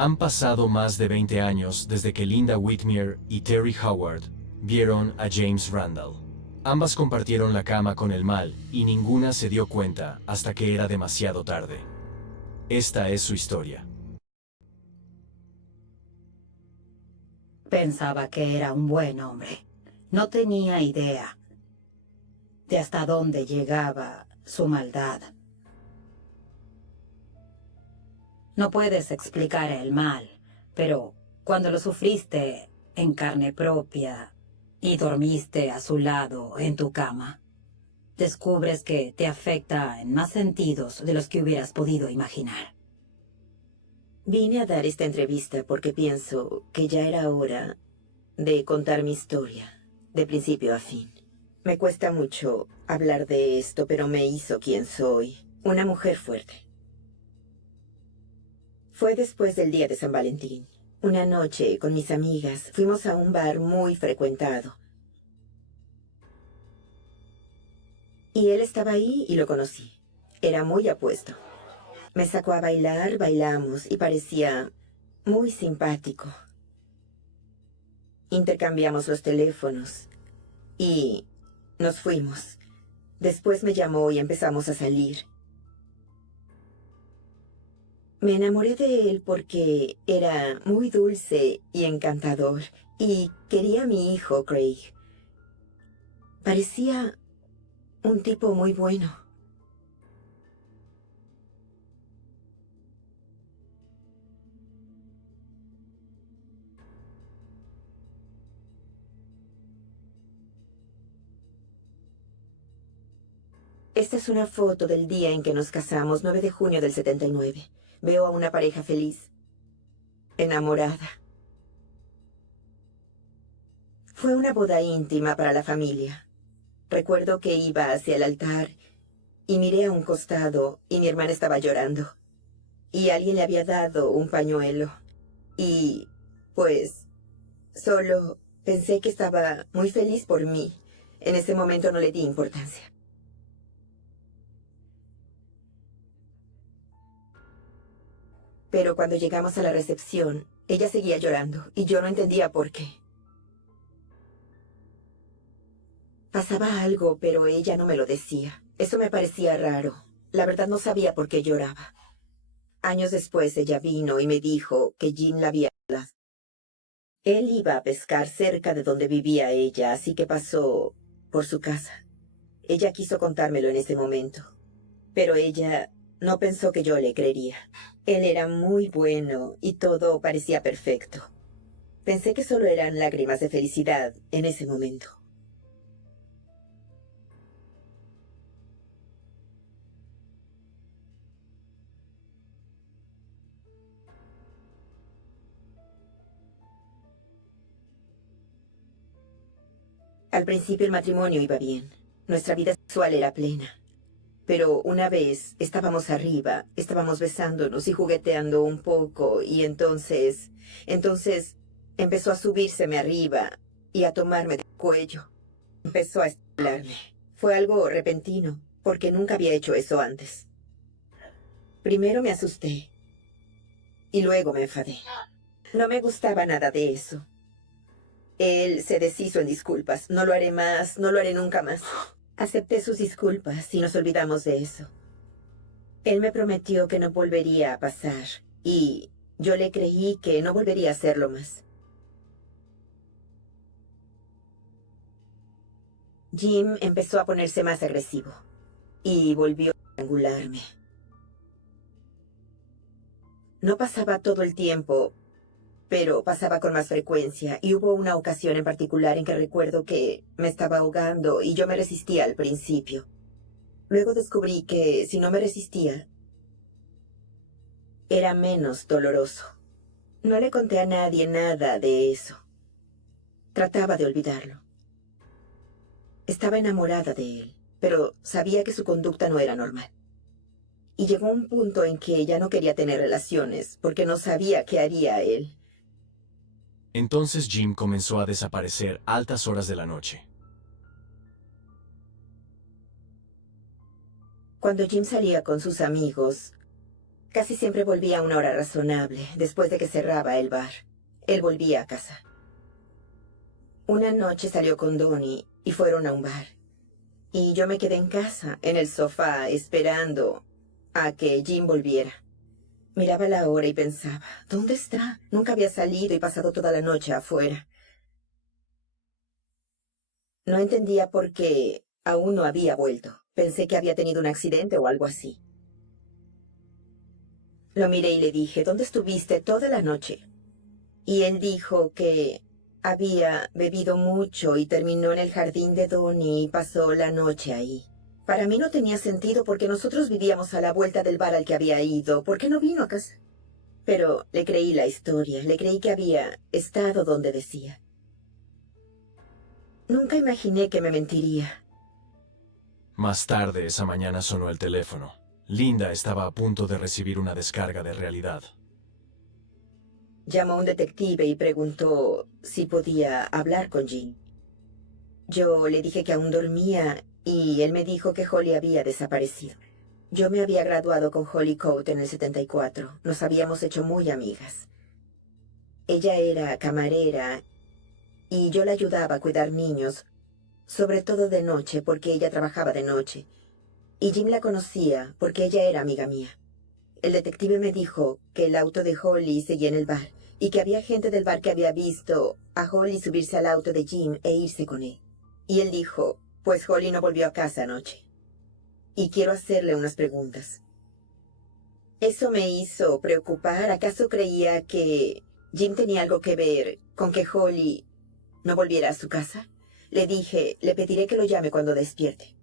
Han pasado más de 20 años desde que Linda Whitmire y Terry Howard vieron a James Randall. Ambas compartieron la cama con el mal y ninguna se dio cuenta hasta que era demasiado tarde. Esta es su historia. Pensaba que era un buen hombre. No tenía idea de hasta dónde llegaba su maldad. No puedes explicar el mal, pero cuando lo sufriste en carne propia y dormiste a su lado en tu cama, descubres que te afecta en más sentidos de los que hubieras podido imaginar. Vine a dar esta entrevista porque pienso que ya era hora de contar mi historia, de principio a fin. Me cuesta mucho hablar de esto, pero me hizo quien soy, una mujer fuerte. Fue después del día de San Valentín. Una noche, con mis amigas, fuimos a un bar muy frecuentado. Y él estaba ahí y lo conocí. Era muy apuesto. Me sacó a bailar, bailamos y parecía muy simpático. Intercambiamos los teléfonos y nos fuimos. Después me llamó y empezamos a salir. Me enamoré de él porque era muy dulce y encantador y quería a mi hijo, Craig. Parecía un tipo muy bueno. Esta es una foto del día en que nos casamos, 9 de junio del 79. Veo a una pareja feliz, enamorada. Fue una boda íntima para la familia. Recuerdo que iba hacia el altar y miré a un costado y mi hermana estaba llorando. Y alguien le había dado un pañuelo. Y, pues, solo pensé que estaba muy feliz por mí. En ese momento no le di importancia. Pero cuando llegamos a la recepción, ella seguía llorando y yo no entendía por qué. Pasaba algo, pero ella no me lo decía. Eso me parecía raro. La verdad no sabía por qué lloraba. Años después ella vino y me dijo que Jim la había violado. Él iba a pescar cerca de donde vivía ella, así que pasó por su casa. Ella quiso contármelo en ese momento, pero ella no pensó que yo le creería. Él era muy bueno y todo parecía perfecto. Pensé que solo eran lágrimas de felicidad en ese momento. Al principio el matrimonio iba bien. Nuestra vida sexual era plena. Pero una vez estábamos arriba, estábamos besándonos y jugueteando un poco y entonces empezó a subírseme arriba y a tomarme del cuello. Empezó a estimularme. Fue algo repentino, porque nunca había hecho eso antes. Primero me asusté y luego me enfadé. No me gustaba nada de eso. Él se deshizo en disculpas. No lo haré más, no lo haré nunca más. Acepté sus disculpas y nos olvidamos de eso. Él me prometió que no volvería a pasar y yo le creí que no volvería a hacerlo más. Jim empezó a ponerse más agresivo y volvió a estrangularme. No pasaba todo el tiempo, pero pasaba con más frecuencia y hubo una ocasión en particular en que recuerdo que me estaba ahogando y yo me resistía al principio. Luego descubrí que si no me resistía, era menos doloroso. No le conté a nadie nada de eso. Trataba de olvidarlo. Estaba enamorada de él, pero sabía que su conducta no era normal. Y llegó un punto en que ya no quería tener relaciones porque no sabía qué haría él. Entonces Jim comenzó a desaparecer a altas horas de la noche. Cuando Jim salía con sus amigos, Casi siempre volvía a una hora razonable, después de que cerraba el bar. Él volvía a casa. Una noche salió con Donnie y fueron a un bar. Y yo me quedé en casa, en el sofá, esperando a que Jim volviera. Miraba la hora y pensaba, ¿dónde está? Nunca había salido y pasado toda la noche afuera. No entendía por qué aún no había vuelto. Pensé que había tenido un accidente o algo así. Lo miré y le dije, ¿dónde estuviste toda la noche? Y él dijo que había bebido mucho y terminó en el jardín de Donnie y pasó la noche ahí. Para mí no tenía sentido porque nosotros vivíamos a la vuelta del bar al que había ido. ¿Por qué no vino a casa? Pero le creí la historia, le creí que había estado donde decía. Nunca imaginé que me mentiría. Más tarde esa mañana sonó el teléfono. Linda estaba a punto de recibir una descarga de realidad. Llamó a un detective y preguntó si podía hablar con Jim. Yo le dije que aún dormía y él me dijo que Holly había desaparecido. Yo me había graduado con Holly Coate en el 74. Nos habíamos hecho muy amigas. Ella era camarera y yo la ayudaba a cuidar niños, sobre todo de noche porque ella trabajaba de noche. Y Jim la conocía porque ella era amiga mía. El detective me dijo que el auto de Holly seguía en el bar y que había gente del bar que había visto a Holly subirse al auto de Jim e irse con él. Y él dijo, pues Holly no volvió a casa anoche. Y quiero hacerle unas preguntas. Eso me hizo preocupar. ¿Acaso creía que Jim tenía algo que ver con que Holly no volviera a su casa? Le dije, le pediré que lo llame cuando despierte.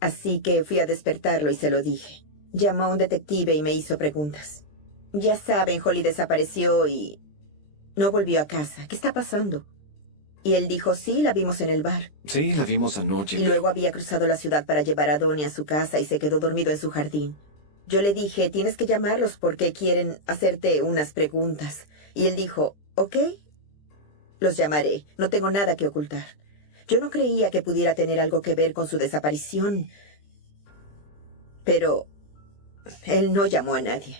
Así que fui a despertarlo y se lo dije. Llamó a un detective y me hizo preguntas. Ya saben, Holly desapareció y no volvió a casa. ¿Qué está pasando? Y él dijo, sí, la vimos en el bar. Sí, la vimos anoche. Y luego había cruzado la ciudad para llevar a Donnie a su casa y se quedó dormido en su jardín. Yo le dije, tienes que llamarlos porque quieren hacerte unas preguntas. Y él dijo, ok, los llamaré. No tengo nada que ocultar. Yo no creía que pudiera tener algo que ver con su desaparición. Pero él no llamó a nadie.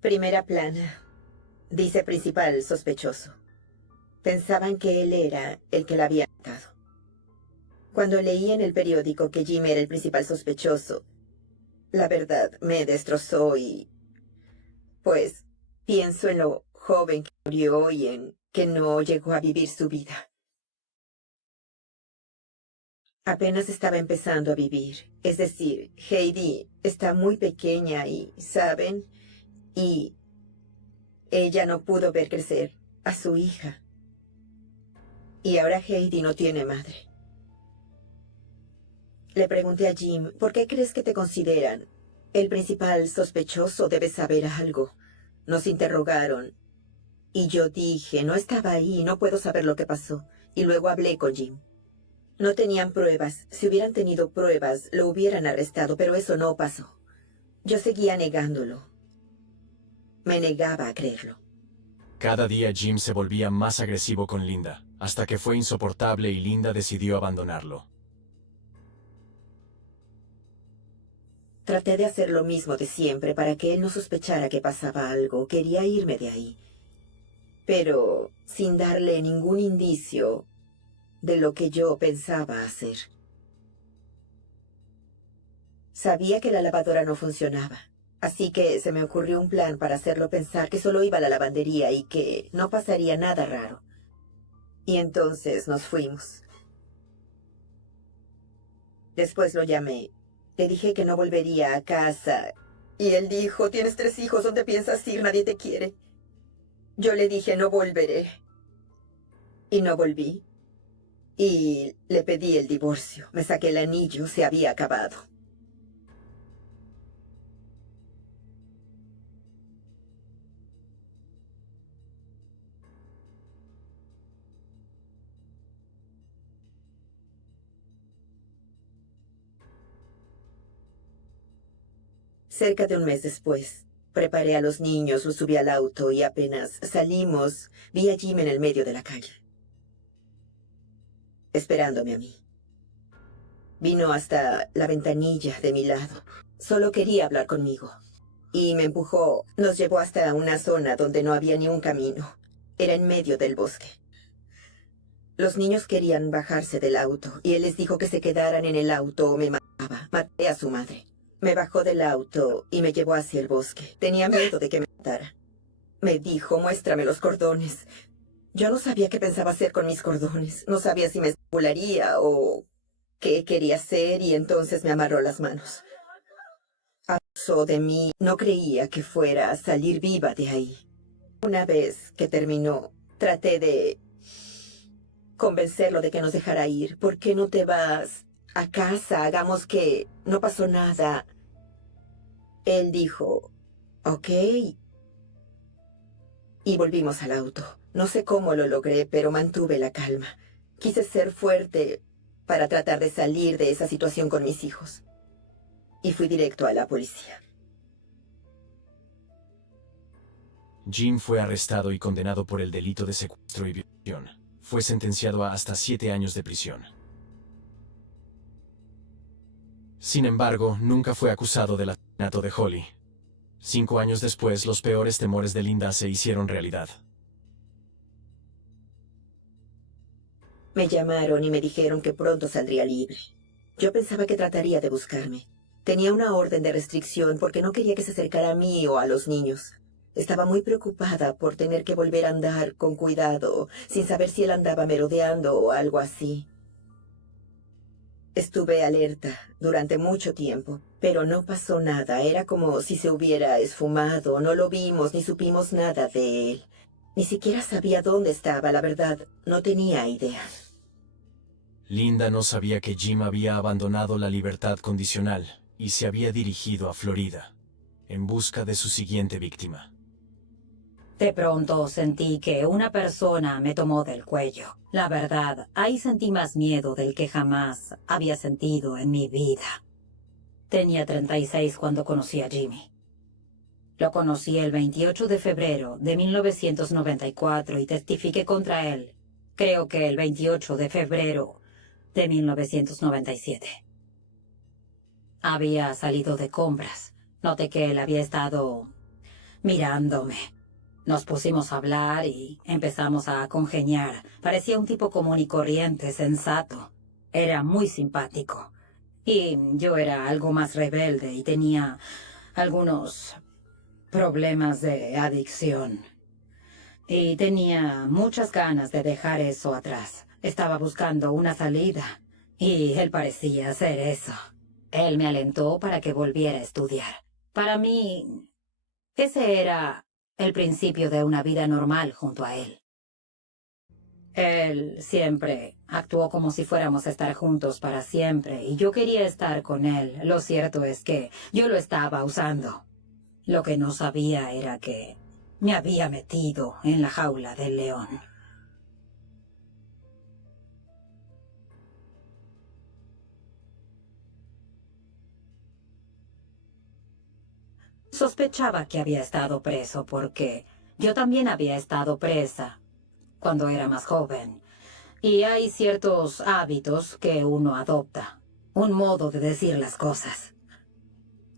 Primera plana. Dice principal sospechoso. Pensaban que él era el que la había matado. Cuando leí en el periódico que Jim era el principal sospechoso, la verdad me destrozó y... pues pienso en lo joven que murió y en que no llegó a vivir su vida. Apenas estaba empezando a vivir. Es decir, Heidi está muy pequeña y, ¿saben? Y ella no pudo ver crecer a su hija. Y ahora Heidi no tiene madre. Le pregunté a Jim, ¿por qué crees que te consideran el principal sospechoso? Debes saber algo. Nos interrogaron. Y yo dije, no estaba ahí, no puedo saber lo que pasó. Y luego hablé con Jim. No tenían pruebas. Si hubieran tenido pruebas, lo hubieran arrestado, pero eso no pasó. Yo seguía negándolo. Me negaba a creerlo. Cada día Jim se volvía más agresivo con Linda, hasta que fue insoportable y Linda decidió abandonarlo. Traté de hacer lo mismo de siempre para que él no sospechara que pasaba algo. Quería irme de ahí. Pero sin darle ningún indicio de lo que yo pensaba hacer. Sabía que la lavadora no funcionaba, así que se me ocurrió un plan para hacerlo pensar que solo iba a la lavandería y que no pasaría nada raro. Y entonces nos fuimos. Después lo llamé. Le dije que no volvería a casa. Y él dijo, tienes 3 hijos, ¿dónde piensas ir? Nadie te quiere. Yo le dije, no volveré. Y no volví. Y le pedí el divorcio. Me saqué el anillo, se había acabado. Cerca de un mes después, preparé a los niños, los subí al auto y apenas salimos, vi a Jim en el medio de la calle. esperándome a mí. Vino hasta la ventanilla de mi lado. Solo quería hablar conmigo. Y me empujó. Nos llevó hasta una zona donde no había ni un camino. Era en medio del bosque. Los niños querían bajarse del auto y él les dijo que se quedaran en el auto o me mataba. Maté a su madre. Me bajó del auto y me llevó hacia el bosque. Tenía miedo de que me matara. Me dijo, muéstrame los cordones. Yo no sabía qué pensaba hacer con mis cordones. No sabía si me estrangularía o qué quería hacer y entonces me amarró las manos. Abusó de mí. No creía que fuera a salir viva de ahí. Una vez que terminó, traté de convencerlo de que nos dejara ir. ¿Por qué no te vas a casa? Hagamos que no pasó nada. Él dijo, ok. Y volvimos al auto. No sé cómo lo logré, pero mantuve la calma. Quise ser fuerte para tratar de salir de esa situación con mis hijos. Y fui directo a la policía. Jim fue arrestado y condenado por el delito de secuestro y violación. Fue sentenciado a hasta 7 años de prisión. Sin embargo, nunca fue acusado del asesinato de Holly. 5 años después, los peores temores de Linda se hicieron realidad. Me llamaron y me dijeron que pronto saldría libre. Yo pensaba que trataría de buscarme. Tenía una orden de restricción porque no quería que se acercara a mí o a los niños. Estaba muy preocupada por tener que volver a andar con cuidado, sin saber si él andaba merodeando o algo así. Estuve alerta durante mucho tiempo, pero no pasó nada. Era como si se hubiera esfumado. No lo vimos ni supimos nada de él. Ni siquiera sabía dónde estaba, la verdad. No tenía idea. Linda no sabía que Jim había abandonado la libertad condicional y se había dirigido a Florida, en busca de su siguiente víctima. De pronto sentí que una persona me tomó del cuello. La verdad, ahí sentí más miedo del que jamás había sentido en mi vida. Tenía 36 cuando conocí a Jimmy. Lo conocí el 28 de febrero de 1994 y testifiqué contra él, creo que el 28 de febrero de 1997. Había salido de compras. Noté que él había estado mirándome. Nos pusimos a hablar y empezamos a congeniar. Parecía un tipo común y corriente, sensato. Era muy simpático. Y yo era algo más rebelde y tenía algunos problemas de adicción. Y tenía muchas ganas de dejar eso atrás. Estaba buscando una salida y él parecía hacer eso. Él me alentó para que volviera a estudiar. Para mí, ese era el principio de una vida normal junto a él. Él siempre actuó como si fuéramos a estar juntos para siempre y yo quería estar con él. Lo cierto es que yo lo estaba usando. Lo que no sabía era que me había metido en la jaula del león. Sospechaba que había estado preso porque yo también había estado presa cuando era más joven. Y hay ciertos hábitos que uno adopta, un modo de decir las cosas.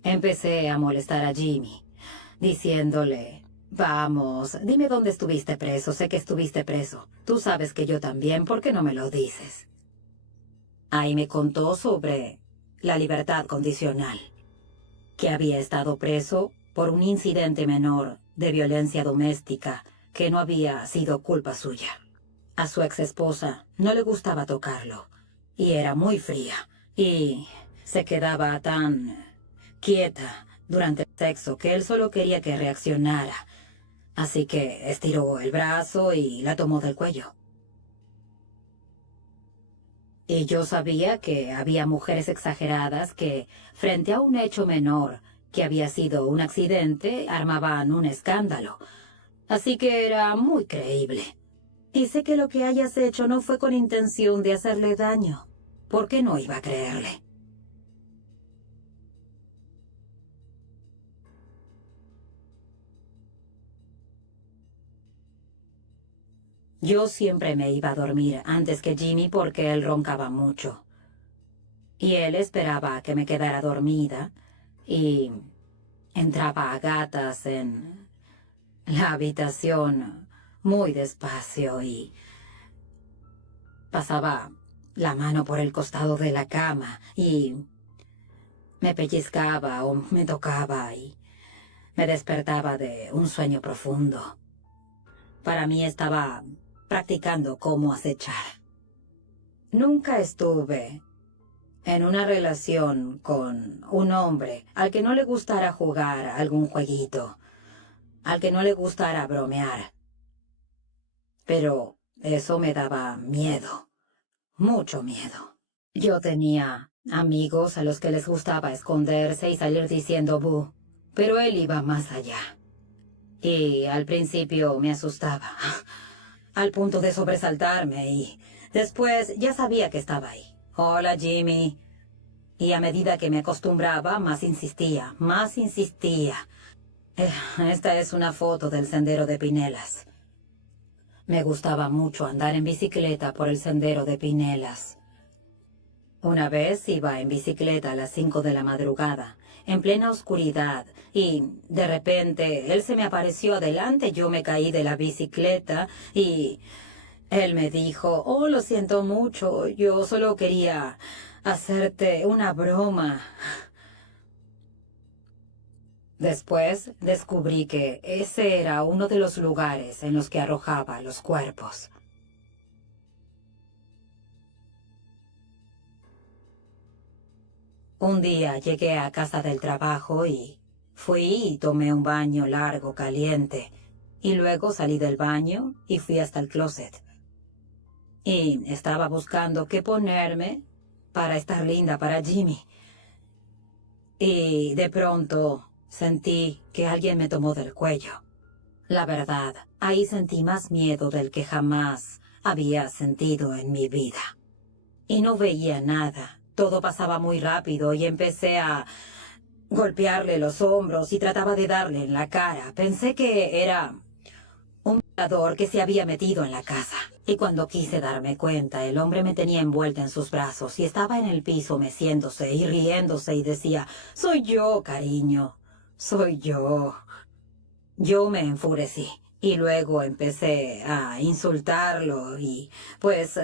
Empecé a molestar a Jimmy, diciéndole, vamos, dime dónde estuviste preso, sé que estuviste preso. Tú sabes que yo también, ¿por qué no me lo dices? Ahí me contó sobre la libertad condicional, que había estado preso por un incidente menor de violencia doméstica que no había sido culpa suya. A su ex esposa no le gustaba tocarlo y era muy fría y se quedaba tan quieta durante el sexo que él solo quería que reaccionara. Así que estiró el brazo y la tomó del cuello. Y yo sabía que había mujeres exageradas que, frente a un hecho menor que había sido un accidente, armaban un escándalo. Así que era muy creíble. Y sé que lo que hayas hecho no fue con intención de hacerle daño. ¿Por qué no iba a creerle? Yo siempre me iba a dormir antes que Jimmy porque él roncaba mucho. Y él esperaba a que me quedara dormida y entraba a gatas en la habitación muy despacio y pasaba la mano por el costado de la cama y me pellizcaba o me tocaba y me despertaba de un sueño profundo. Para mí estaba practicando cómo acechar. Nunca estuve en una relación con un hombre al que no le gustara jugar algún jueguito, al que no le gustara bromear. Pero eso me daba miedo, mucho miedo. Yo tenía amigos a los que les gustaba esconderse y salir diciendo "bu", pero él iba más allá. Y al principio me asustaba, al punto de sobresaltarme, y después ya sabía que estaba ahí. Hola, Jimmy. Y a medida que me acostumbraba, más insistía, más insistía. Esta es una foto del sendero de Pinelas. Me gustaba mucho andar en bicicleta por el sendero de Pinelas. Una vez iba en bicicleta a las 5 de la madrugada, en plena oscuridad, y de repente él se me apareció adelante, yo me caí de la bicicleta y él me dijo, "Oh, lo siento mucho, yo solo quería hacerte una broma". Después descubrí que ese era uno de los lugares en los que arrojaba los cuerpos. Un día llegué a casa del trabajo y fui y tomé un baño largo, caliente, y luego salí del baño y fui hasta el closet. Y estaba buscando qué ponerme para estar linda para Jimmy. Y de pronto sentí que alguien me tomó del cuello. La verdad, ahí sentí más miedo del que jamás había sentido en mi vida. Y no veía nada. Todo pasaba muy rápido y empecé a golpearle los hombros y trataba de darle en la cara. Pensé que era un violador que se había metido en la casa. Y cuando quise darme cuenta, el hombre me tenía envuelta en sus brazos y estaba en el piso meciéndose y riéndose y decía, "Soy yo, cariño, soy yo". Yo me enfurecí y luego empecé a insultarlo y pues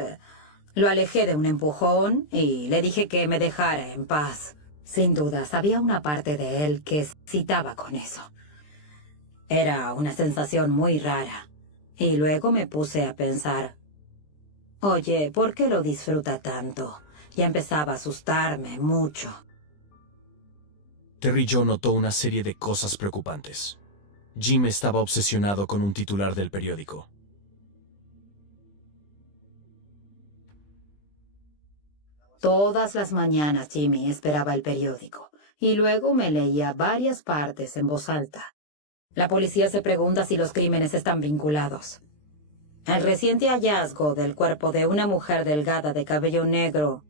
lo alejé de un empujón y le dije que me dejara en paz. Sin dudas, había una parte de él que se excitaba con eso. Era una sensación muy rara. Y luego me puse a pensar, oye, ¿por qué lo disfruta tanto? Ya empezaba a asustarme mucho. Terry Joe notó una serie de cosas preocupantes. Jim estaba obsesionado con un titular del periódico. Todas las mañanas Jimmy esperaba el periódico y luego me leía varias partes en voz alta. La policía se pregunta si los crímenes están vinculados. El reciente hallazgo del cuerpo de una mujer delgada de cabello negro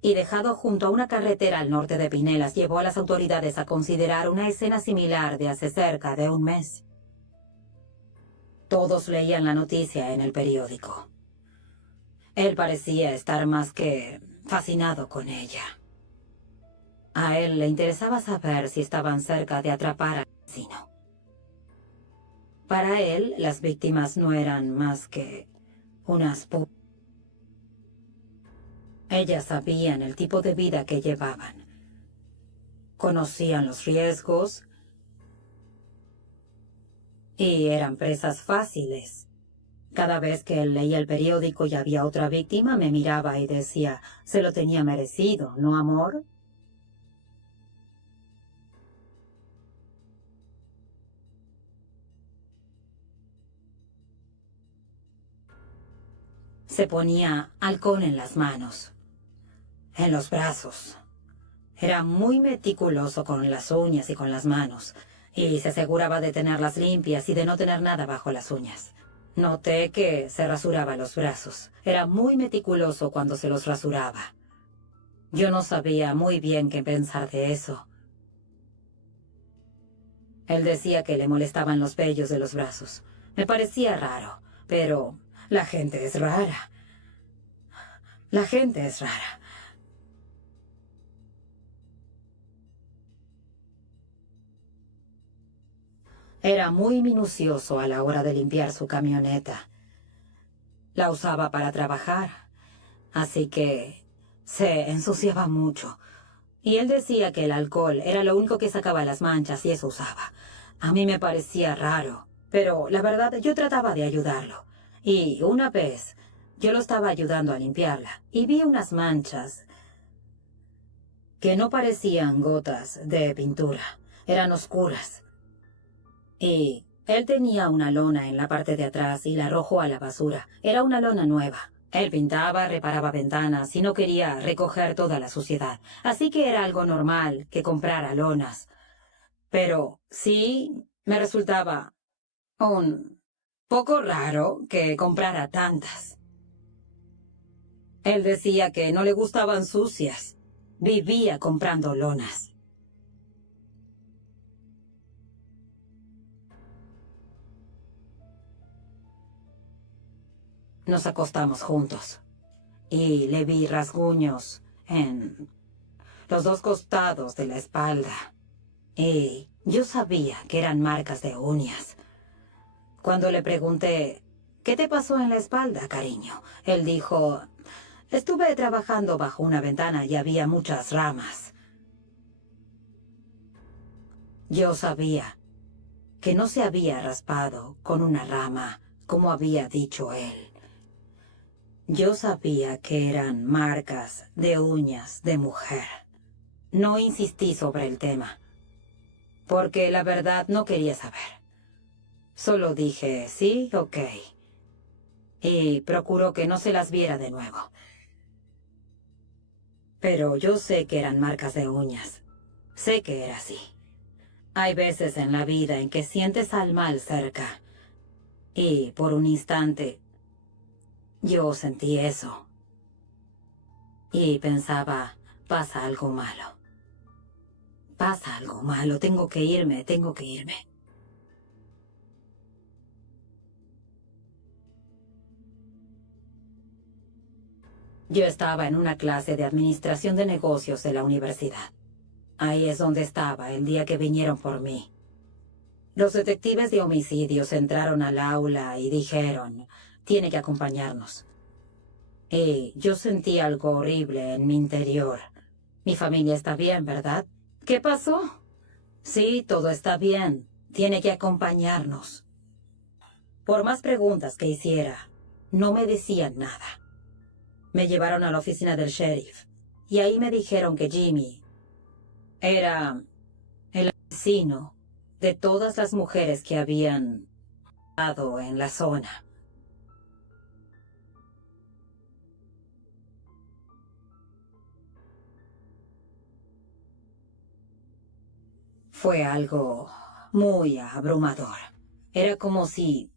y dejado junto a una carretera al norte de Pinelas llevó a las autoridades a considerar una escena similar de hace cerca de un mes. Todos leían la noticia en el periódico. Él parecía estar más que fascinado con ella. A él le interesaba saber si estaban cerca de atrapar al asesino. Para él, las víctimas no eran más que unas Ellas sabían el tipo de vida que llevaban. Conocían los riesgos y eran presas fáciles. Cada vez que él leía el periódico y había otra víctima, me miraba y decía, se lo tenía merecido, ¿no, amor? Se ponía alcohol en las manos, en los brazos. Era muy meticuloso con las uñas y con las manos, y se aseguraba de tenerlas limpias y de no tener nada bajo las uñas. Noté que se rasuraba los brazos. Era muy meticuloso cuando se los rasuraba. Yo no sabía muy bien qué pensar de eso. Él decía que le molestaban los vellos de los brazos. Me parecía raro. pero la gente es rara. La gente es rara. Era muy minucioso a la hora de limpiar su camioneta. La usaba para trabajar, así que se ensuciaba mucho. Y él decía que el alcohol era lo único que sacaba las manchas y eso usaba. A mí me parecía raro, pero la verdad yo trataba de ayudarlo. Y una vez yo lo estaba ayudando a limpiarla y vi unas manchas que no parecían gotas de pintura, eran oscuras. Y él tenía una lona en la parte de atrás y la arrojó a la basura. Era una lona nueva. Él pintaba, reparaba ventanas y no quería recoger toda la suciedad. Así que era algo normal que comprara lonas. Pero sí me resultaba un poco raro que comprara tantas. Él decía que no le gustaban sucias. Vivía comprando lonas. Nos acostamos juntos y le vi rasguños en los dos costados de la espalda. Y yo sabía que eran marcas de uñas. Cuando le pregunté, ¿qué te pasó en la espalda, cariño? Él dijo, estuve trabajando bajo una ventana y había muchas ramas. Yo sabía que no se había raspado con una rama, como había dicho él. Yo sabía que eran marcas de uñas de mujer. No insistí sobre el tema, porque la verdad no quería saber. Solo dije, sí, ok. Y procuró que no se las viera de nuevo. Pero yo sé que eran marcas de uñas. Sé que era así. Hay veces en la vida en que sientes al mal cerca. Y por un instante yo sentí eso. Y pensaba, pasa algo malo. Pasa algo malo, tengo que irme, tengo que irme. Yo estaba en una clase de administración de negocios de la universidad. Ahí es donde estaba el día que vinieron por mí. Los detectives de homicidios entraron al aula y dijeron, tiene que acompañarnos. Y yo sentí algo horrible en mi interior. Mi familia está bien, ¿verdad? ¿Qué pasó? Sí, todo está bien. Tiene que acompañarnos. Por más preguntas que hiciera, no me decían nada. Me llevaron a la oficina del sheriff y ahí me dijeron que Jimmy era el asesino de todas las mujeres que habían estado en la zona. Fue algo muy abrumador. Era como si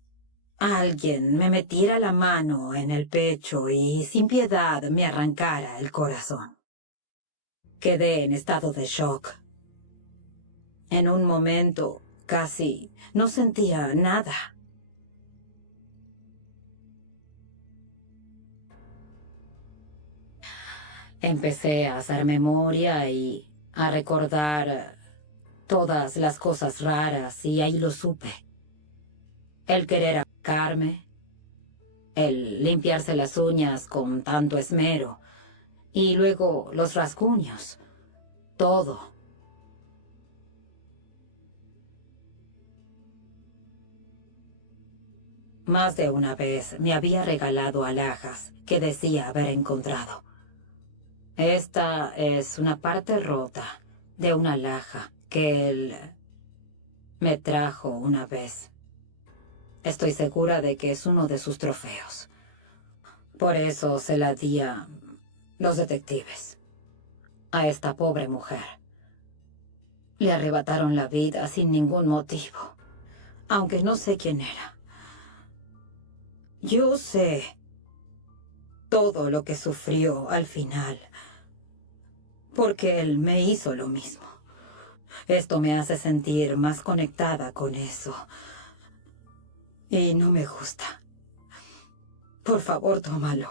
alguien me metiera la mano en el pecho y sin piedad me arrancara el corazón. Quedé en estado de shock. En un momento casi no sentía nada. Empecé a hacer memoria y a recordar todas las cosas raras y ahí lo supe. El querer ahorcarme, el limpiarse las uñas con tanto esmero y luego los rasguños, todo. Más de una vez me había regalado alhajas que decía haber encontrado. Esta es una parte rota de una alhaja que él me trajo una vez. Estoy segura de que es uno de sus trofeos. Por eso se la di a los detectives. A esta pobre mujer. Le arrebataron la vida sin ningún motivo, aunque no sé quién era. Yo sé todo lo que sufrió al final, porque él me hizo lo mismo. Esto me hace sentir más conectada con eso. Y no me gusta. Por favor, tómalo.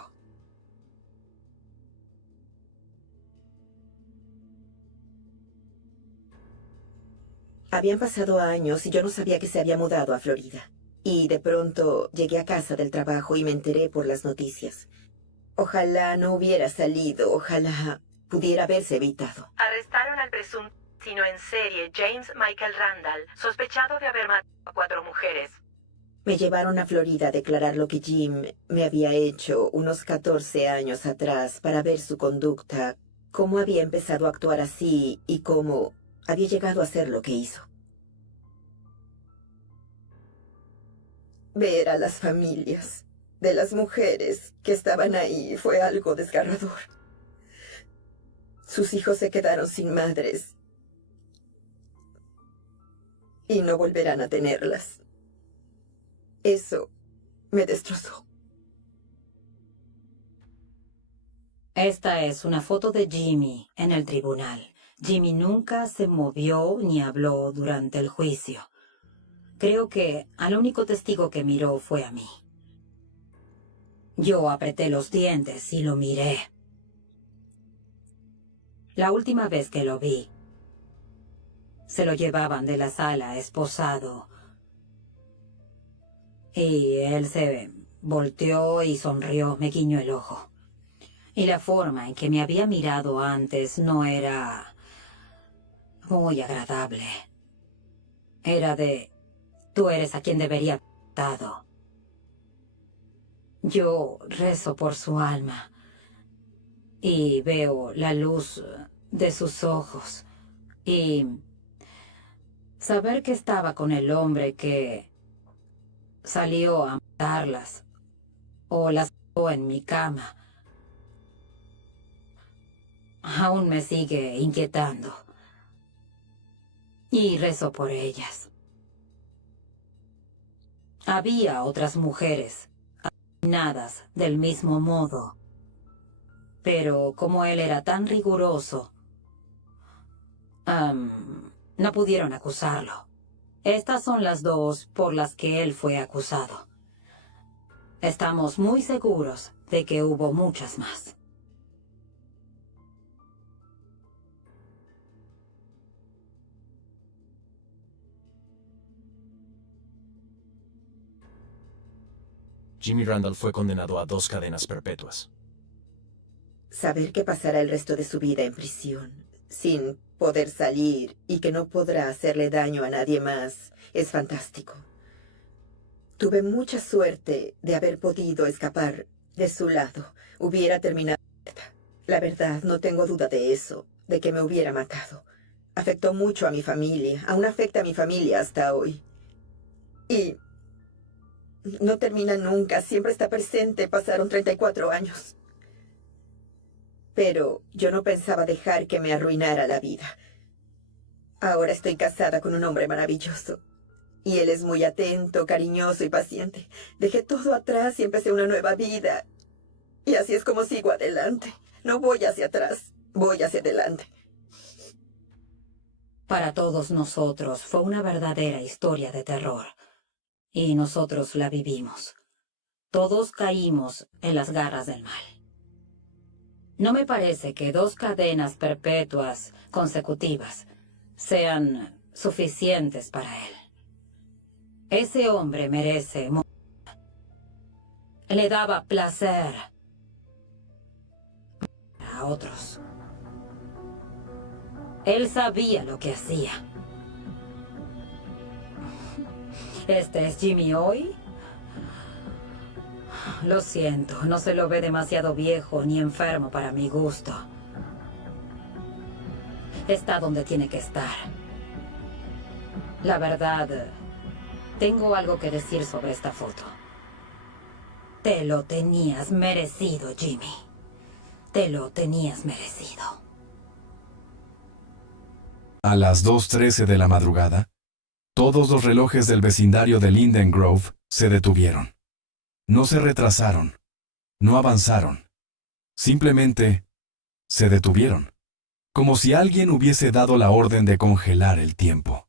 Habían pasado años y yo no sabía que se había mudado a Florida. Y de pronto llegué a casa del trabajo y me enteré por las noticias. Ojalá no hubiera salido, ojalá pudiera haberse evitado. Arrestaron al presunto asesino en serie James Michael Randall, sospechado de haber matado a 4 mujeres. Me llevaron a Florida a declarar lo que Jim me había hecho unos 14 años atrás para ver su conducta, cómo había empezado a actuar así y cómo había llegado a hacer lo que hizo. Ver a las familias de las mujeres que estaban ahí fue algo desgarrador. Sus hijos se quedaron sin madres y no volverán a tenerlas. Eso me destrozó. Esta es una foto de Jimmy en el tribunal. Jimmy nunca se movió ni habló durante el juicio. Creo que al único testigo que miró fue a mí. Yo apreté los dientes y lo miré. La última vez que lo vi, se lo llevaban de la sala esposado. Y él se volteó y sonrió, me guiñó el ojo. Y la forma en que me había mirado antes no era muy agradable. Era de, tú eres a quien debería haber matado. Yo rezo por su alma y veo la luz de sus ojos y saber que estaba con el hombre que salió a matarlas o las mató en mi cama aún me sigue inquietando. Y rezo por ellas. Había otras mujeres asesinadas del mismo modo, pero como él era tan riguroso, no pudieron acusarlo. Estas son las 2 por las que él fue acusado. Estamos muy seguros de que hubo muchas más. Jimmy Randall fue condenado a 2 cadenas perpetuas. Saber que pasará el resto de su vida en prisión, sin poder salir y que no podrá hacerle daño a nadie más, es fantástico. Tuve mucha suerte de haber podido escapar de su lado. Hubiera terminado. La verdad, no tengo duda de eso, de que me hubiera matado. Afectó mucho a mi familia, aún afecta a mi familia hasta hoy. Y no termina nunca, siempre está presente. Pasaron 34 años. Pero yo no pensaba dejar que me arruinara la vida. Ahora estoy casada con un hombre maravilloso. Y él es muy atento, cariñoso y paciente. Dejé todo atrás y empecé una nueva vida. Y así es como sigo adelante. No voy hacia atrás, voy hacia adelante. Para todos nosotros fue una verdadera historia de terror. Y nosotros la vivimos. Todos caímos en las garras del mal. No me parece que 2 cadenas perpetuas consecutivas sean suficientes para él. Ese hombre merece morir. Le daba placer a otros. Él sabía lo que hacía. ¿Este es Jimmy hoy? Lo siento, no se lo ve demasiado viejo ni enfermo para mi gusto. Está donde tiene que estar. La verdad, tengo algo que decir sobre esta foto. Te lo tenías merecido, Jimmy. Te lo tenías merecido. A las 2:13 de la madrugada, todos los relojes del vecindario de Linden Grove se detuvieron. No se retrasaron, no avanzaron. Simplemente se detuvieron. Como si alguien hubiese dado la orden de congelar el tiempo.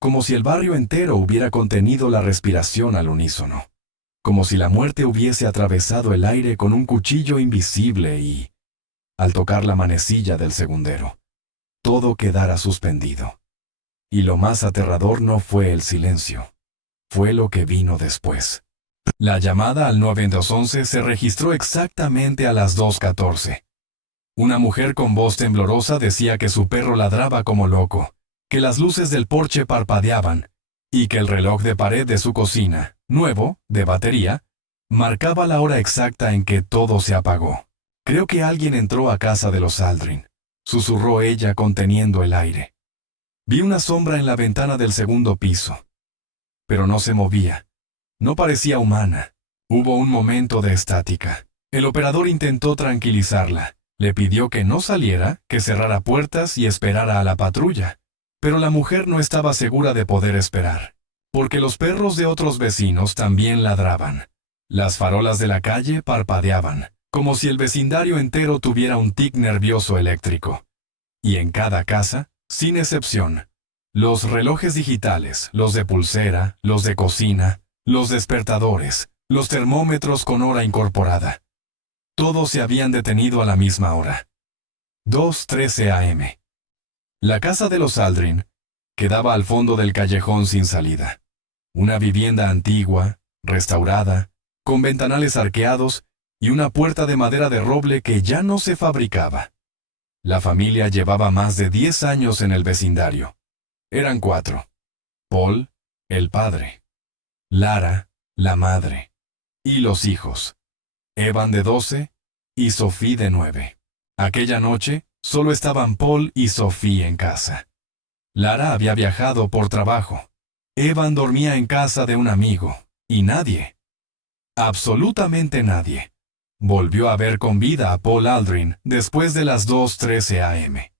Como si el barrio entero hubiera contenido la respiración al unísono. como si la muerte hubiese atravesado el aire con un cuchillo invisible y, al tocar la manecilla del segundero, todo quedara suspendido. Y lo más aterrador no fue el silencio, fue lo que vino después. La llamada al 911 se registró exactamente a las 2:14. Una mujer con voz temblorosa decía que su perro ladraba como loco, que las luces del porche parpadeaban, y que el reloj de pared de su cocina, nuevo, de batería, marcaba la hora exacta en que todo se apagó. Creo que alguien entró a casa de los Aldrin, susurró ella conteniendo el aire. Vi una sombra en la ventana del segundo piso. Pero no se movía. No parecía humana. Hubo un momento de estática. El operador intentó tranquilizarla. Le pidió que no saliera, que cerrara puertas y esperara a la patrulla. Pero la mujer no estaba segura de poder esperar, porque los perros de otros vecinos también ladraban. Las farolas de la calle parpadeaban, como si el vecindario entero tuviera un tic nervioso eléctrico. Y en cada casa, sin excepción, los relojes digitales, los de pulsera, los de cocina, los despertadores, los termómetros con hora incorporada. Todos se habían detenido a la misma hora. 2:13 a.m. La casa de los Aldrin quedaba al fondo del callejón sin salida. Una vivienda antigua, restaurada, con ventanales arqueados y una puerta de madera de roble que ya no se fabricaba. La familia llevaba más de 10 años en el vecindario. Eran 4. Paul, el padre. Lara, la madre. Y los hijos. Evan de 12 y Sophie de 9. Aquella noche, solo estaban Paul y Sophie en casa. Lara había viajado por trabajo. Evan dormía en casa de un amigo. Y nadie, absolutamente nadie, volvió a ver con vida a Paul Aldrin después de las 2:13 a.m.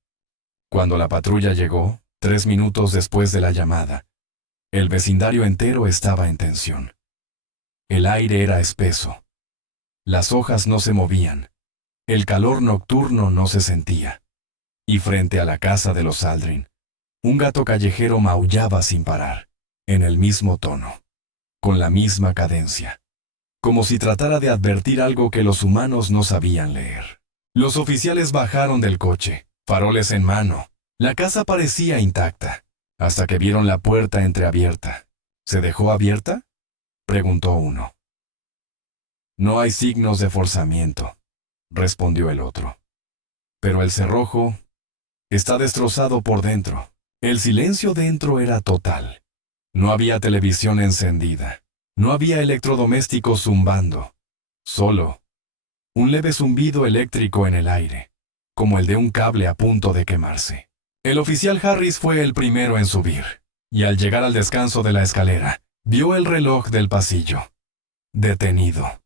Cuando la patrulla llegó, 3 minutos después de la llamada, el vecindario entero estaba en tensión. El aire era espeso. Las hojas no se movían. El calor nocturno no se sentía. Y frente a la casa de los Aldrin, un gato callejero maullaba sin parar, en el mismo tono, con la misma cadencia, como si tratara de advertir algo que los humanos no sabían leer. Los oficiales bajaron del coche, faroles en mano. La casa parecía intacta, hasta que vieron la puerta entreabierta. ¿Se dejó abierta?, preguntó uno. No hay signos de forzamiento, respondió el otro. Pero el cerrojo está destrozado por dentro. El silencio dentro era total. No había televisión encendida. No había electrodomésticos zumbando. Solo un leve zumbido eléctrico en el aire, como el de un cable a punto de quemarse. El oficial Harris fue el primero en subir, y al llegar al descanso de la escalera, vio el reloj del pasillo. Detenido.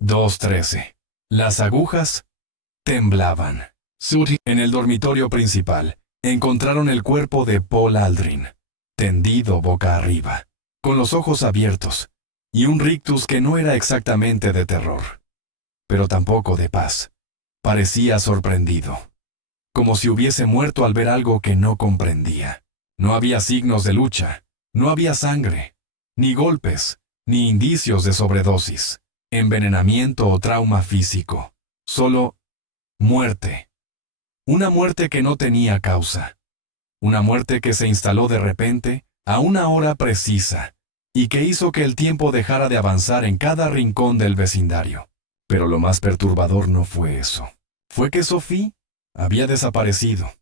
2:13. Las agujas temblaban. En el dormitorio principal, encontraron el cuerpo de Paul Aldrin, tendido boca arriba, con los ojos abiertos, y un rictus que no era exactamente de terror, pero tampoco de paz. Parecía sorprendido, como si hubiese muerto al ver algo que no comprendía. No había signos de lucha, no había sangre, ni golpes, ni indicios de sobredosis, envenenamiento o trauma físico. Solo muerte. Una muerte que no tenía causa. Una muerte que se instaló de repente, a una hora precisa, y que hizo que el tiempo dejara de avanzar en cada rincón del vecindario. Pero lo más perturbador no fue eso. Fue que Sophie había desaparecido.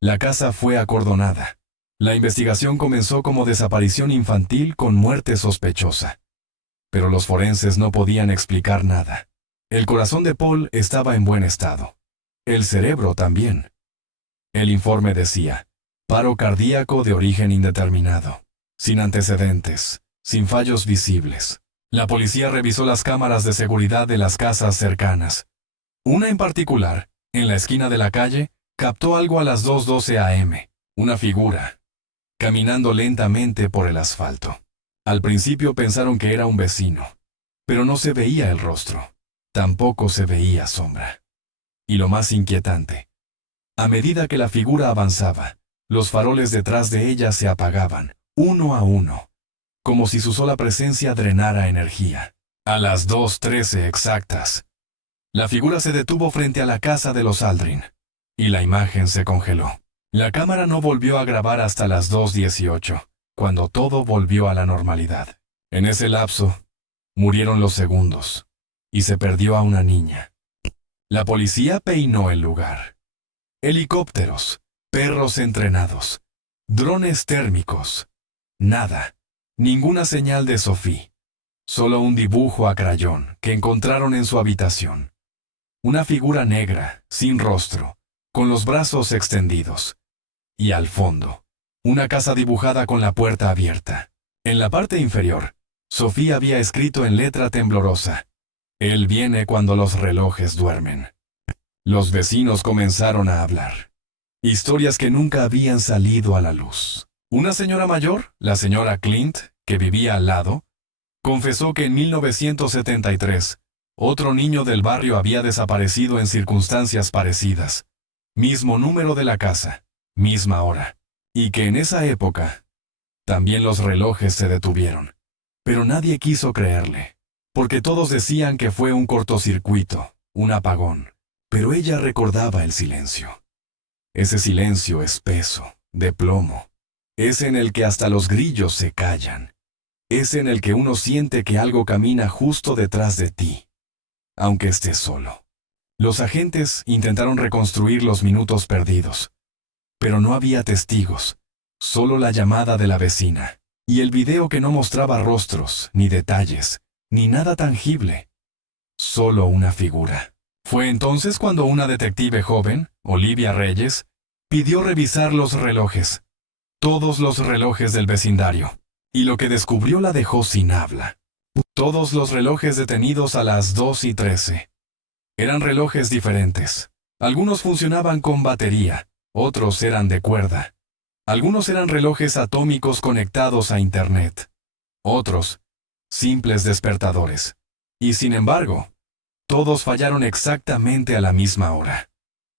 La casa fue acordonada. La investigación comenzó como desaparición infantil con muerte sospechosa. Pero los forenses no podían explicar nada. El corazón de Paul estaba en buen estado. El cerebro también. El informe decía: paro cardíaco de origen indeterminado, sin antecedentes, sin fallos visibles. La policía revisó las cámaras de seguridad de las casas cercanas. Una en particular, en la esquina de la calle, captó algo a las 2:12 a.m., una figura, caminando lentamente por el asfalto. Al principio pensaron que era un vecino, pero no se veía el rostro, tampoco se veía sombra. Y lo más inquietante, a medida que la figura avanzaba, los faroles detrás de ella se apagaban, uno a uno, como si su sola presencia drenara energía. A las 2:13 exactas, la figura se detuvo frente a la casa de los Aldrin, y la imagen se congeló. La cámara no volvió a grabar hasta las 2:18, cuando todo volvió a la normalidad. En ese lapso, murieron los segundos, y se perdió a una niña. La policía peinó el lugar. Helicópteros, perros entrenados, drones térmicos. Nada, ninguna señal de Sophie. Solo un dibujo a crayón que encontraron en su habitación. Una figura negra, sin rostro, con los brazos extendidos. Y al fondo, una casa dibujada con la puerta abierta. En la parte inferior, Sophie había escrito en letra temblorosa: «Él viene cuando los relojes duermen». Los vecinos comenzaron a hablar. Historias que nunca habían salido a la luz. Una señora mayor, la señora Clint, que vivía al lado, confesó que en 1973, otro niño del barrio había desaparecido en circunstancias parecidas. Mismo número de la casa, misma hora. Y que en esa época, también los relojes se detuvieron. Pero nadie quiso creerle, porque todos decían que fue un cortocircuito, un apagón. Pero ella recordaba el silencio. Ese silencio espeso, de plomo. Ese en el que hasta los grillos se callan. Ese en el que uno siente que algo camina justo detrás de ti, aunque estés solo. Los agentes intentaron reconstruir los minutos perdidos, pero no había testigos, solo la llamada de la vecina, y el video que no mostraba rostros, ni detalles, ni nada tangible. Solo una figura. Fue entonces cuando una detective joven, Olivia Reyes, pidió revisar los relojes, todos los relojes del vecindario, y lo que descubrió la dejó sin habla. Todos los relojes detenidos a las 2:13. Eran relojes diferentes. Algunos funcionaban con batería, otros eran de cuerda. Algunos eran relojes atómicos conectados a Internet. Otros, simples despertadores. Y sin embargo, todos fallaron exactamente a la misma hora.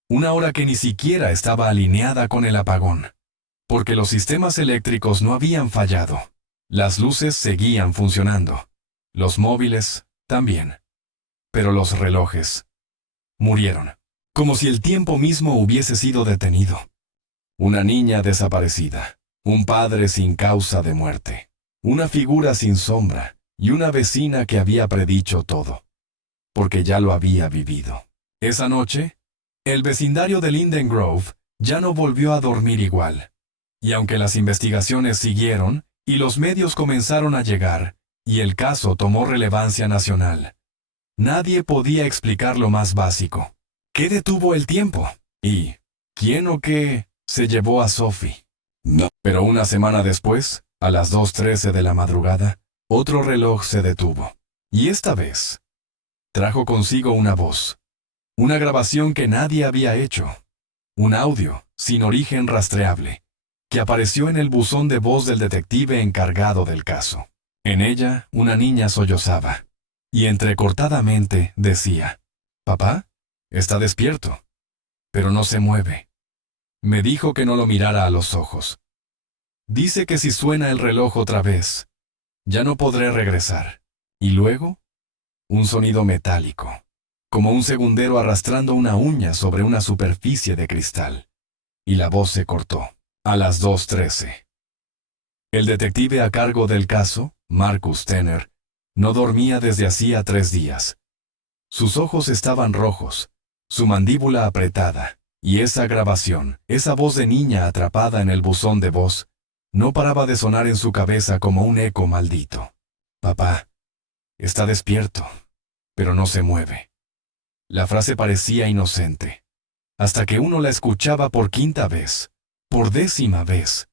Una hora que ni siquiera estaba alineada con el apagón. Porque los sistemas eléctricos no habían fallado. Las luces seguían funcionando. Los móviles también. Pero los relojes murieron. Como si el tiempo mismo hubiese sido detenido. Una niña desaparecida. Un padre sin causa de muerte. Una figura sin sombra. Y una vecina que había predicho todo. Porque ya lo había vivido. Esa noche, el vecindario de Linden Grove ya no volvió a dormir igual. Y aunque las investigaciones siguieron, y los medios comenzaron a llegar, y el caso tomó relevancia nacional, nadie podía explicar lo más básico. ¿Qué detuvo el tiempo? ¿Y quién o qué se llevó a Sophie? No. Pero una semana después, a las 2:13 de la madrugada, otro reloj se detuvo. Y esta vez trajo consigo una voz. Una grabación que nadie había hecho. Un audio, sin origen rastreable, que apareció en el buzón de voz del detective encargado del caso. En ella, una niña sollozaba. Y entrecortadamente decía: «Papá, está despierto, pero no se mueve. Me dijo que no lo mirara a los ojos. Dice que si suena el reloj otra vez, ya no podré regresar». Y luego, un sonido metálico, como un segundero arrastrando una uña sobre una superficie de cristal. Y la voz se cortó, a las 2:13. El detective a cargo del caso, Marcus Tanner, no dormía desde hacía 3 días. Sus ojos estaban rojos, su mandíbula apretada, y esa grabación, esa voz de niña atrapada en el buzón de voz, no paraba de sonar en su cabeza como un eco maldito. «Papá, está despierto, pero no se mueve». La frase parecía inocente, hasta que uno la escuchaba por 5ª vez, por 10ª vez.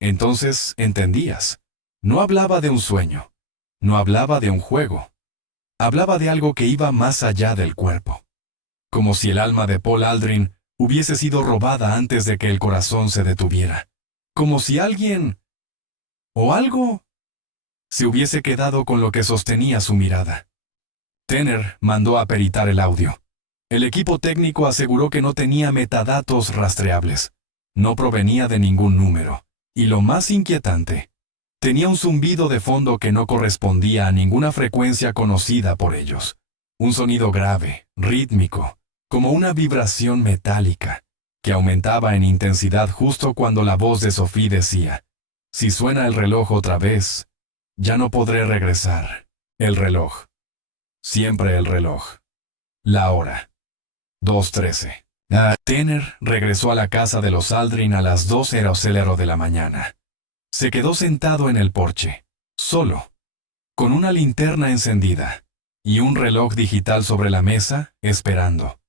Entonces entendías. No hablaba de un sueño, no hablaba de un juego. Hablaba de algo que iba más allá del cuerpo. Como si el alma de Paul Aldrin hubiese sido robada antes de que el corazón se detuviera. Como si alguien, o algo, se hubiese quedado con lo que sostenía su mirada. Tanner mandó a peritar el audio. El equipo técnico aseguró que no tenía metadatos rastreables. No provenía de ningún número. Y lo más inquietante, Tenía un zumbido de fondo que no correspondía a ninguna frecuencia conocida por ellos. Un sonido grave, rítmico, como una vibración metálica, que aumentaba en intensidad justo cuando la voz de Sophie decía: «Si suena el reloj otra vez, ya no podré regresar». El reloj. Siempre el reloj. La hora. 2:13. Tanner regresó a la casa de los Aldrin a las 2:00 de la mañana. Se quedó sentado en el porche, solo, con una linterna encendida y un reloj digital sobre la mesa, esperando,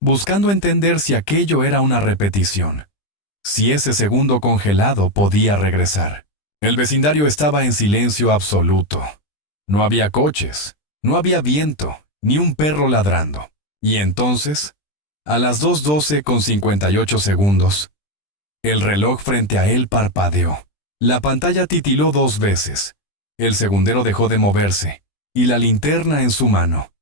buscando entender si aquello era una repetición, si ese segundo congelado podía regresar. El vecindario estaba en silencio absoluto. No había coches, no había viento, ni un perro ladrando. Y entonces, a las 2:12:58, el reloj frente a él parpadeó. La pantalla titiló 2 veces. El segundero dejó de moverse, y la linterna en su mano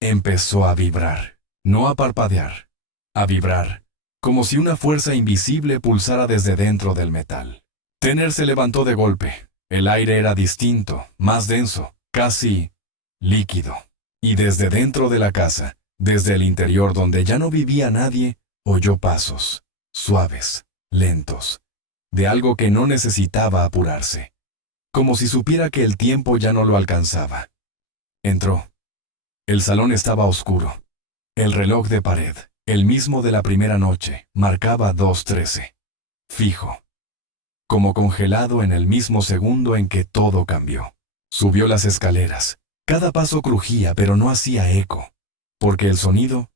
empezó a vibrar, no a parpadear, a vibrar, como si una fuerza invisible pulsara desde dentro del metal. Tanner se levantó de golpe. El aire era distinto, más denso, casi líquido. Y desde dentro de la casa, desde el interior donde ya no vivía nadie, oyó pasos, suaves, lentos, de algo que no necesitaba apurarse, como si supiera que el tiempo ya no lo alcanzaba. Entró. El salón estaba oscuro. El reloj de pared, el mismo de la primera noche, marcaba 2:13. Fijo. Como congelado en el mismo segundo en que todo cambió. Subió las escaleras. Cada paso crujía, pero no hacía eco, porque el sonido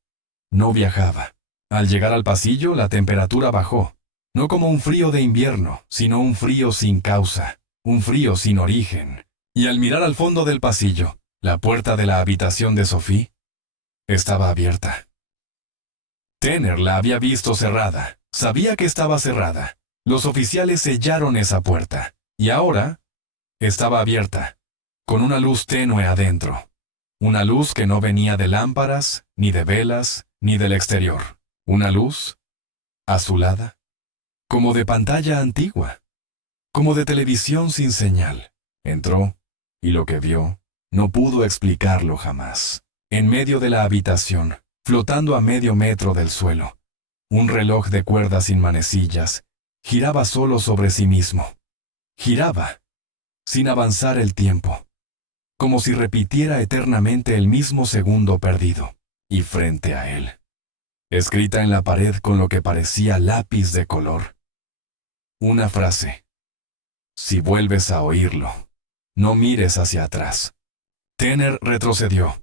no viajaba. Al llegar al pasillo, la temperatura bajó. No como un frío de invierno, sino un frío sin causa, un frío sin origen. Y al mirar al fondo del pasillo, la puerta de la habitación de Sophie estaba abierta. Tanner la había visto cerrada, sabía que estaba cerrada. Los oficiales sellaron esa puerta, y ahora estaba abierta, con una luz tenue adentro. Una luz que no venía de lámparas, ni de velas, ni del exterior. Una luz azulada, como de pantalla antigua, como de televisión sin señal. Entró, y lo que vio, no pudo explicarlo jamás. En medio de la habitación, flotando a medio metro del suelo, un reloj de cuerdas sin manecillas giraba solo sobre sí mismo. Giraba, sin avanzar el tiempo, como si repitiera eternamente el mismo segundo perdido. Y frente a él, escrita en la pared con lo que parecía lápiz de color, una frase: «Si vuelves a oírlo, no mires hacia atrás». Tanner retrocedió.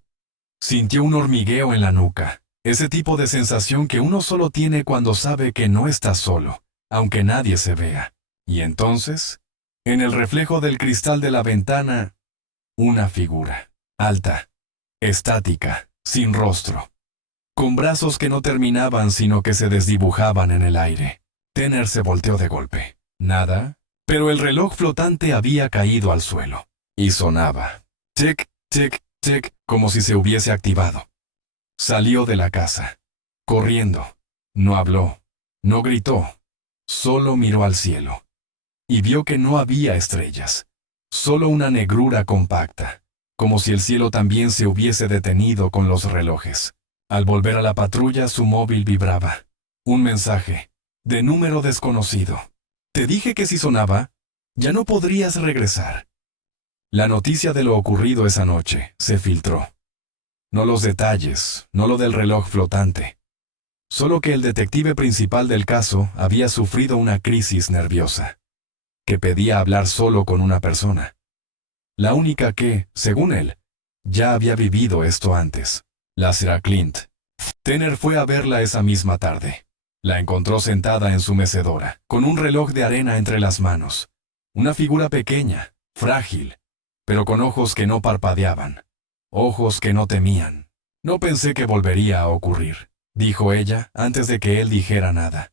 Sintió un hormigueo en la nuca, ese tipo de sensación que uno solo tiene cuando sabe que no está solo, aunque nadie se vea. Y entonces, en el reflejo del cristal de la ventana, una figura, alta, estática, sin rostro, con brazos que no terminaban sino que se desdibujaban en el aire. Tanner se volteó de golpe. Nada, pero el reloj flotante había caído al suelo, y sonaba. Tic, tic, tic, como si se hubiese activado. Salió de la casa, corriendo. No habló, no gritó, solo miró al cielo. Y vio que no había estrellas, solo una negrura compacta, como si el cielo también se hubiese detenido con los relojes. Al volver a la patrulla, su móvil vibraba. Un mensaje, de número desconocido. «Te dije que si sonaba, ya no podrías regresar». La noticia de lo ocurrido esa noche se filtró. No los detalles, no lo del reloj flotante. Solo que el detective principal del caso había sufrido una crisis nerviosa, que pedía hablar solo con una persona. La única que, según él, ya había vivido esto antes. La Sarah Clint. Tanner fue a verla esa misma tarde. La encontró sentada en su mecedora, con un reloj de arena entre las manos. Una figura pequeña, frágil, pero con ojos que no parpadeaban. Ojos que no temían. «No pensé que volvería a ocurrir», dijo ella antes de que él dijera nada.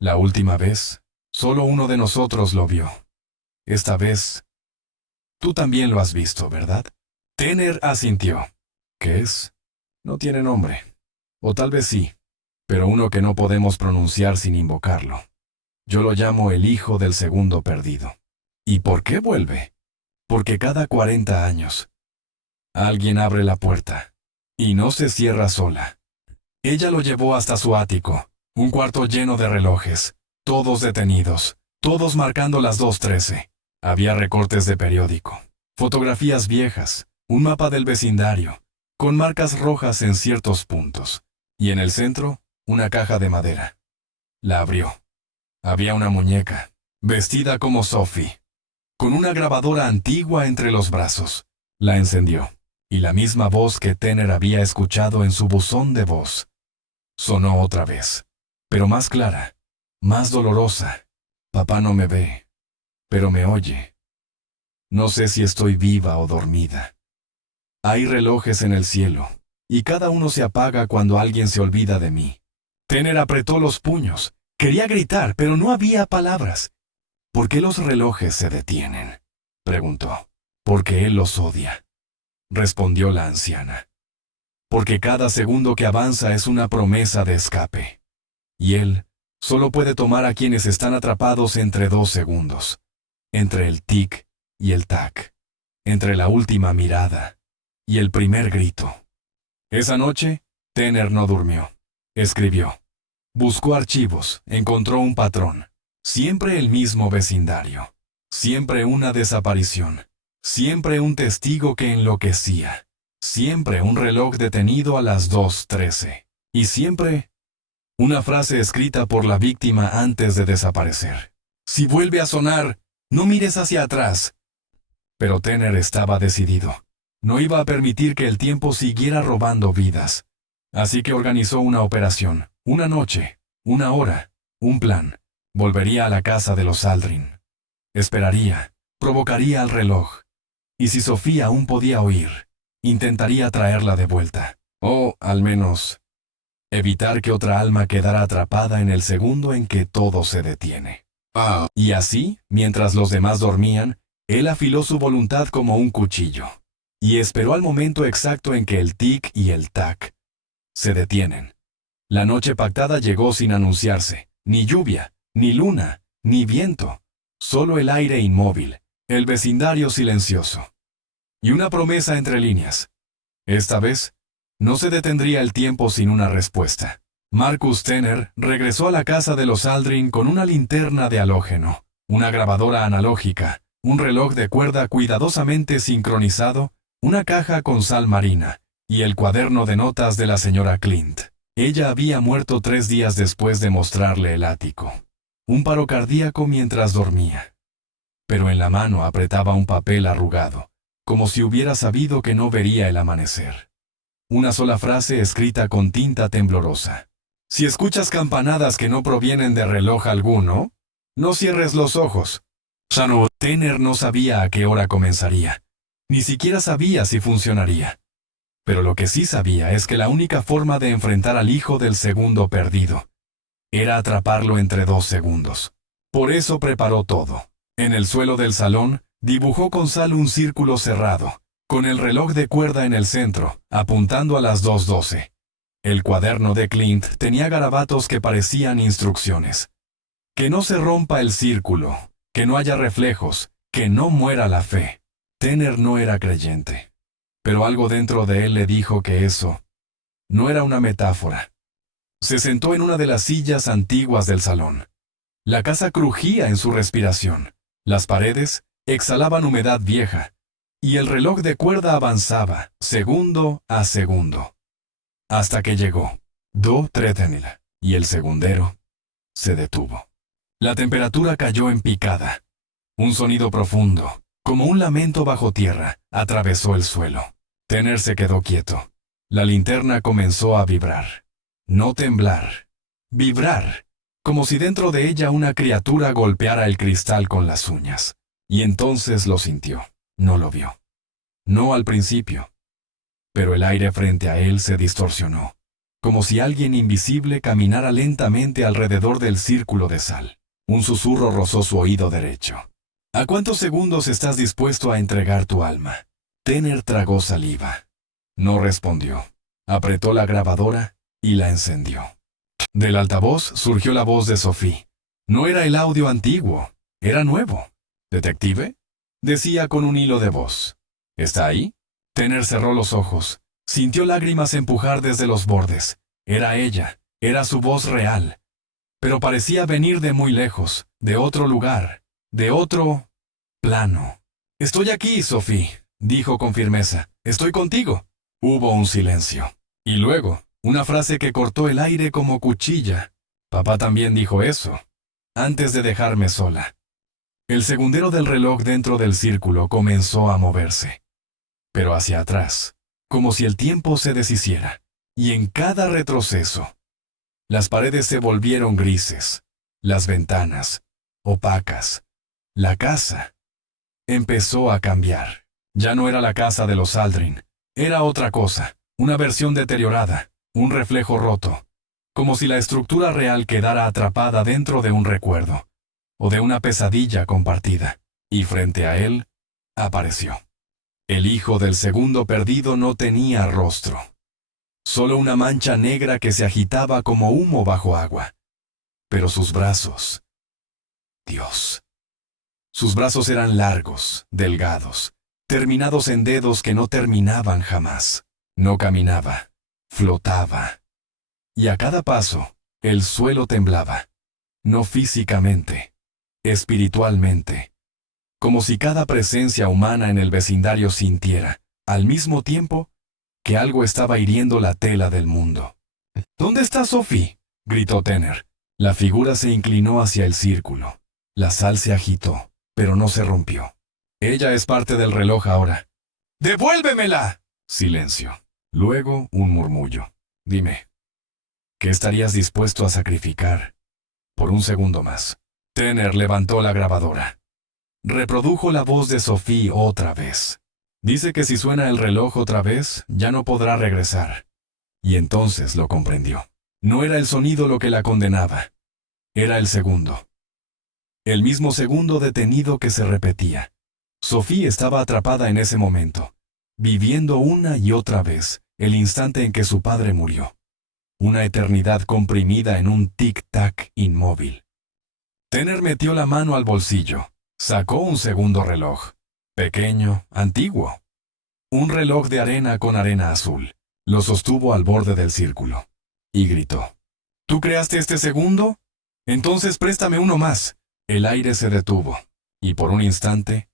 «La última vez, solo uno de nosotros lo vio. Esta vez, tú también lo has visto, ¿verdad?» Tanner asintió. «¿Qué es?» «No tiene nombre. O tal vez sí, pero uno que no podemos pronunciar sin invocarlo. Yo lo llamo el hijo del segundo perdido». ¿Y por qué vuelve? Porque cada 40 años alguien abre la puerta y no se cierra sola. Ella lo llevó hasta su ático, un cuarto lleno de relojes, todos detenidos, todos marcando las 2:13. Había recortes de periódico, fotografías viejas, un mapa del vecindario, con marcas rojas en ciertos puntos, y en el centro, una caja de madera. La abrió. Había una muñeca, vestida como Sophie, con una grabadora antigua entre los brazos. La encendió, y la misma voz que Tanner había escuchado en su buzón de voz sonó otra vez, pero más clara, más dolorosa. Papá no me ve, pero me oye. No sé si estoy viva o dormida. Hay relojes en el cielo, y cada uno se apaga cuando alguien se olvida de mí. Tanner apretó los puños. Quería gritar, pero no había palabras. ¿Por qué los relojes se detienen?, preguntó. Porque él los odia, respondió la anciana. Porque cada segundo que avanza es una promesa de escape. Y él solo puede tomar a quienes están atrapados entre 2 segundos. Entre el tic y el tac. Entre la última mirada y el primer grito. Esa noche, Tanner no durmió. Escribió. Buscó archivos, encontró un patrón. Siempre el mismo vecindario. Siempre una desaparición. Siempre un testigo que enloquecía. Siempre un reloj detenido a las 2:13. Y siempre una frase escrita por la víctima antes de desaparecer. Si vuelve a sonar, no mires hacia atrás. Pero Tanner estaba decidido. No iba a permitir que el tiempo siguiera robando vidas. Así que organizó una operación, una noche, una hora, un plan. Volvería a la casa de los Aldrin. Esperaría, provocaría al reloj. Y si Sofía aún podía oír, intentaría traerla de vuelta. O, al menos, evitar que otra alma quedara atrapada en el segundo en que todo se detiene. Y así, mientras los demás dormían, él afiló su voluntad como un cuchillo. Y esperó al momento exacto en que el tic y el tac se detienen. La noche pactada llegó sin anunciarse. Ni lluvia, ni luna, ni viento. Solo el aire inmóvil, el vecindario silencioso. Y una promesa entre líneas. Esta vez, no se detendría el tiempo sin una respuesta. Marcus Tanner regresó a la casa de los Aldrin con una linterna de halógeno, una grabadora analógica, un reloj de cuerda cuidadosamente sincronizado, una caja con sal marina, y el cuaderno de notas de la señora Clint. Ella había muerto 3 días después de mostrarle el ático. Un paro cardíaco mientras dormía. Pero en la mano apretaba un papel arrugado, como si hubiera sabido que no vería el amanecer. Una sola frase escrita con tinta temblorosa. Si escuchas campanadas que no provienen de reloj alguno, no cierres los ojos. Tanner no sabía a qué hora comenzaría. Ni siquiera sabía si funcionaría. Pero lo que sí sabía es que la única forma de enfrentar al hijo del segundo perdido era atraparlo entre 2 segundos. Por eso preparó todo. En el suelo del salón, dibujó con sal un círculo cerrado, con el reloj de cuerda en el centro, apuntando a las 2:12. El cuaderno de Clint tenía garabatos que parecían instrucciones. Que no se rompa el círculo, que no haya reflejos, que no muera la fe. Tanner no era creyente. Pero algo dentro de él le dijo que eso no era una metáfora. Se sentó en una de las sillas antiguas del salón. La casa crujía en su respiración. Las paredes exhalaban humedad vieja. Y el reloj de cuerda avanzaba, segundo a segundo. Hasta que llegó 2:13 y el segundero se detuvo. La temperatura cayó en picada. Un sonido profundo, como un lamento bajo tierra, atravesó el suelo. Tanner se quedó quieto. La linterna comenzó a vibrar. No temblar. Vibrar. Como si dentro de ella una criatura golpeara el cristal con las uñas. Y entonces lo sintió. No lo vio. No al principio. Pero el aire frente a él se distorsionó. Como si alguien invisible caminara lentamente alrededor del círculo de sal. Un susurro rozó su oído derecho. ¿A cuántos segundos estás dispuesto a entregar tu alma? Tanner tragó saliva. No respondió. Apretó la grabadora y la encendió. Del altavoz surgió la voz de Sophie. No era el audio antiguo, era nuevo. ¿Detective? Decía con un hilo de voz. ¿Está ahí? Tanner cerró los ojos. Sintió lágrimas empujar desde los bordes. Era ella, era su voz real. Pero parecía venir de muy lejos, de otro lugar, de otro plano. «Estoy aquí, Sophie», dijo con firmeza. «Estoy contigo». Hubo un silencio. Y luego, una frase que cortó el aire como cuchilla. «Papá también dijo eso, antes de dejarme sola». El segundero del reloj dentro del círculo comenzó a moverse. Pero hacia atrás, como si el tiempo se deshiciera. Y en cada retroceso, las paredes se volvieron grises, las ventanas, opacas. La casa empezó a cambiar. Ya no era la casa de los Aldrin, era otra cosa, una versión deteriorada, un reflejo roto, como si la estructura real quedara atrapada dentro de un recuerdo, o de una pesadilla compartida, y frente a él, apareció. El hijo del segundo perdido no tenía rostro. Solo una mancha negra que se agitaba como humo bajo agua. Pero sus brazos... Dios. Sus brazos eran largos, delgados, terminados en dedos que no terminaban jamás. No caminaba, flotaba. Y a cada paso, el suelo temblaba. No físicamente, espiritualmente. Como si cada presencia humana en el vecindario sintiera, al mismo tiempo, que algo estaba hiriendo la tela del mundo. «¿Dónde está Sophie?», gritó Tanner. La figura se inclinó hacia el círculo. La sal se agitó, pero no se rompió. «Ella es parte del reloj ahora». «¡Devuélvemela!». Silencio. Luego un murmullo. «Dime, ¿qué estarías dispuesto a sacrificar por un segundo más?». Tanner levantó la grabadora. Reprodujo la voz de Sophie otra vez. Dice que si suena el reloj otra vez, ya no podrá regresar. Y entonces lo comprendió. No era el sonido lo que la condenaba. Era el segundo. El mismo segundo detenido que se repetía. Sophie estaba atrapada en ese momento, viviendo una y otra vez el instante en que su padre murió. Una eternidad comprimida en un tic-tac inmóvil. Tanner metió la mano al bolsillo. Sacó un segundo reloj. Pequeño, antiguo. Un reloj de arena con arena azul. Lo sostuvo al borde del círculo. Y gritó. «¿Tú creaste este segundo? Entonces préstame uno más». El aire se detuvo. Y por un instante,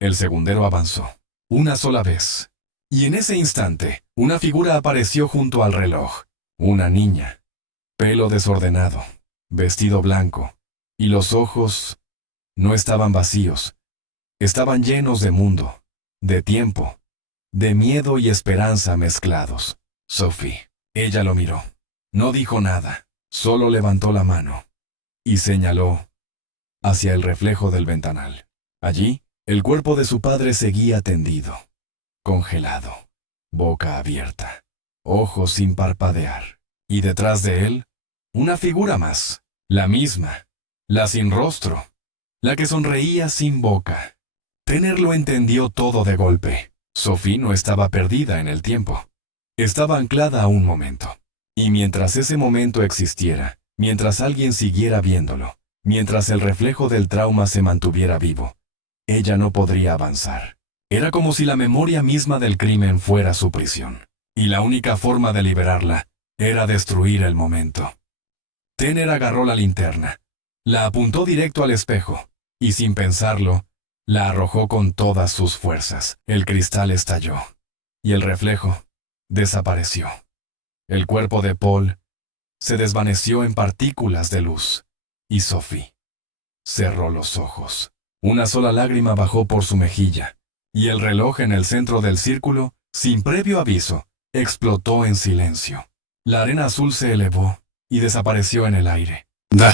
el segundero avanzó. Una sola vez. Y en ese instante, una figura apareció junto al reloj. Una niña. Pelo desordenado. Vestido blanco. Y los ojos no estaban vacíos. Estaban llenos de mundo, de tiempo, de miedo y esperanza mezclados. Sophie. Ella lo miró. No dijo nada, solo levantó la mano y señaló hacia el reflejo del ventanal. Allí, el cuerpo de su padre seguía tendido, congelado, boca abierta, ojos sin parpadear. Y detrás de él, una figura más, la misma, la sin rostro, la que sonreía sin boca. Tanner lo entendió todo de golpe. Sophie no estaba perdida en el tiempo. Estaba anclada a un momento. Y mientras ese momento existiera, mientras alguien siguiera viéndolo, mientras el reflejo del trauma se mantuviera vivo, ella no podría avanzar. Era como si la memoria misma del crimen fuera su prisión. Y la única forma de liberarla era destruir el momento. Tanner agarró la linterna, la apuntó directo al espejo, y sin pensarlo, la arrojó con todas sus fuerzas. El cristal estalló, y el reflejo desapareció. El cuerpo de Paul se desvaneció en partículas de luz, y Sophie cerró los ojos. Una sola lágrima bajó por su mejilla, y el reloj en el centro del círculo, sin previo aviso, explotó en silencio. La arena azul se elevó y desapareció en el aire.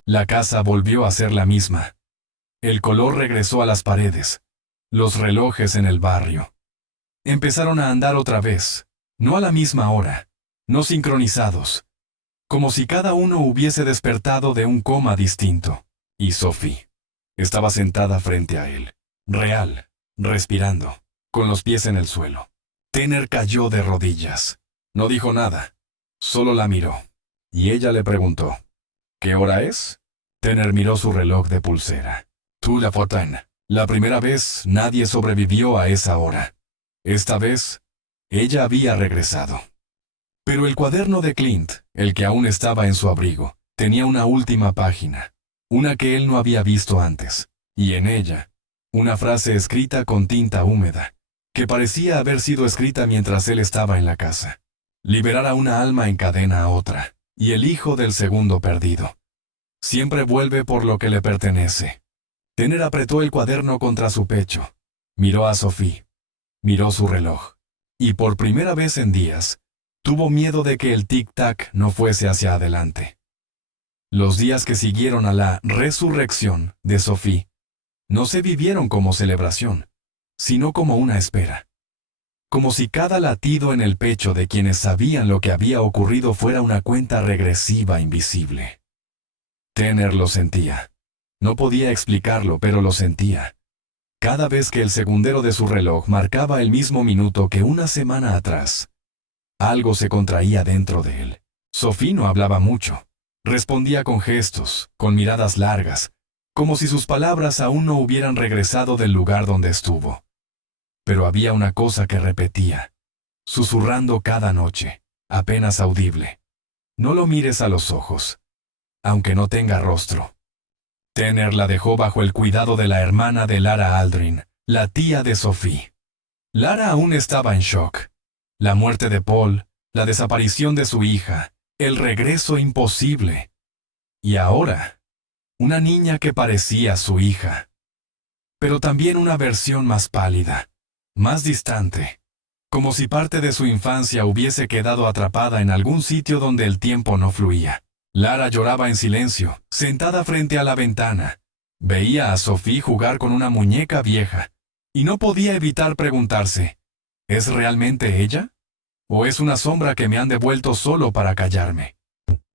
La casa volvió a ser la misma. El color regresó a las paredes. Los relojes en el barrio empezaron a andar otra vez, no a la misma hora, no sincronizados, como si cada uno hubiese despertado de un coma distinto. Y Sophie estaba sentada frente a él, real, respirando, con los pies en el suelo. Tanner cayó de rodillas. No dijo nada, solo la miró. Y ella le preguntó, ¿qué hora es? Tanner miró su reloj de pulsera. «Tout la Fontaine», La primera vez nadie sobrevivió a esa hora. Esta vez, ella había regresado. Pero el cuaderno de Clint, el que aún estaba en su abrigo, tenía una última página, una que él no había visto antes, y en ella, una frase escrita con tinta húmeda, que parecía haber sido escrita mientras él estaba en la casa. Liberar a una alma encadena a otra, y el hijo del segundo perdido. Siempre vuelve por lo que le pertenece. Tanner apretó el cuaderno contra su pecho. Miró a Sophie. Miró su reloj. Y por primera vez en días, tuvo miedo de que el tic-tac no fuese hacia adelante. Los días que siguieron a la resurrección de Sophie no se vivieron como celebración, sino como una espera. Como si cada latido en el pecho de quienes sabían lo que había ocurrido fuera una cuenta regresiva invisible. Tanner lo sentía. No podía explicarlo, pero lo sentía. Cada vez que el segundero de su reloj marcaba el mismo minuto que una semana atrás, algo se contraía dentro de él. Sophie no hablaba mucho. Respondía con gestos, con miradas largas, como si sus palabras aún no hubieran regresado del lugar donde estuvo. Pero había una cosa que repetía, susurrando cada noche, apenas audible. No lo mires a los ojos, aunque no tenga rostro. Tanner la dejó bajo el cuidado de la hermana de Lara Aldrin, la tía de Sophie. Lara aún estaba en shock. La muerte de Paul, la desaparición de su hija, el regreso imposible. Y ahora, una niña que parecía su hija. Pero también una versión más pálida, más distante, como si parte de su infancia hubiese quedado atrapada en algún sitio donde el tiempo no fluía. Lara lloraba en silencio, sentada frente a la ventana. Veía a Sophie jugar con una muñeca vieja, y no podía evitar preguntarse, ¿es realmente ella? ¿O es una sombra que me han devuelto solo para callarme?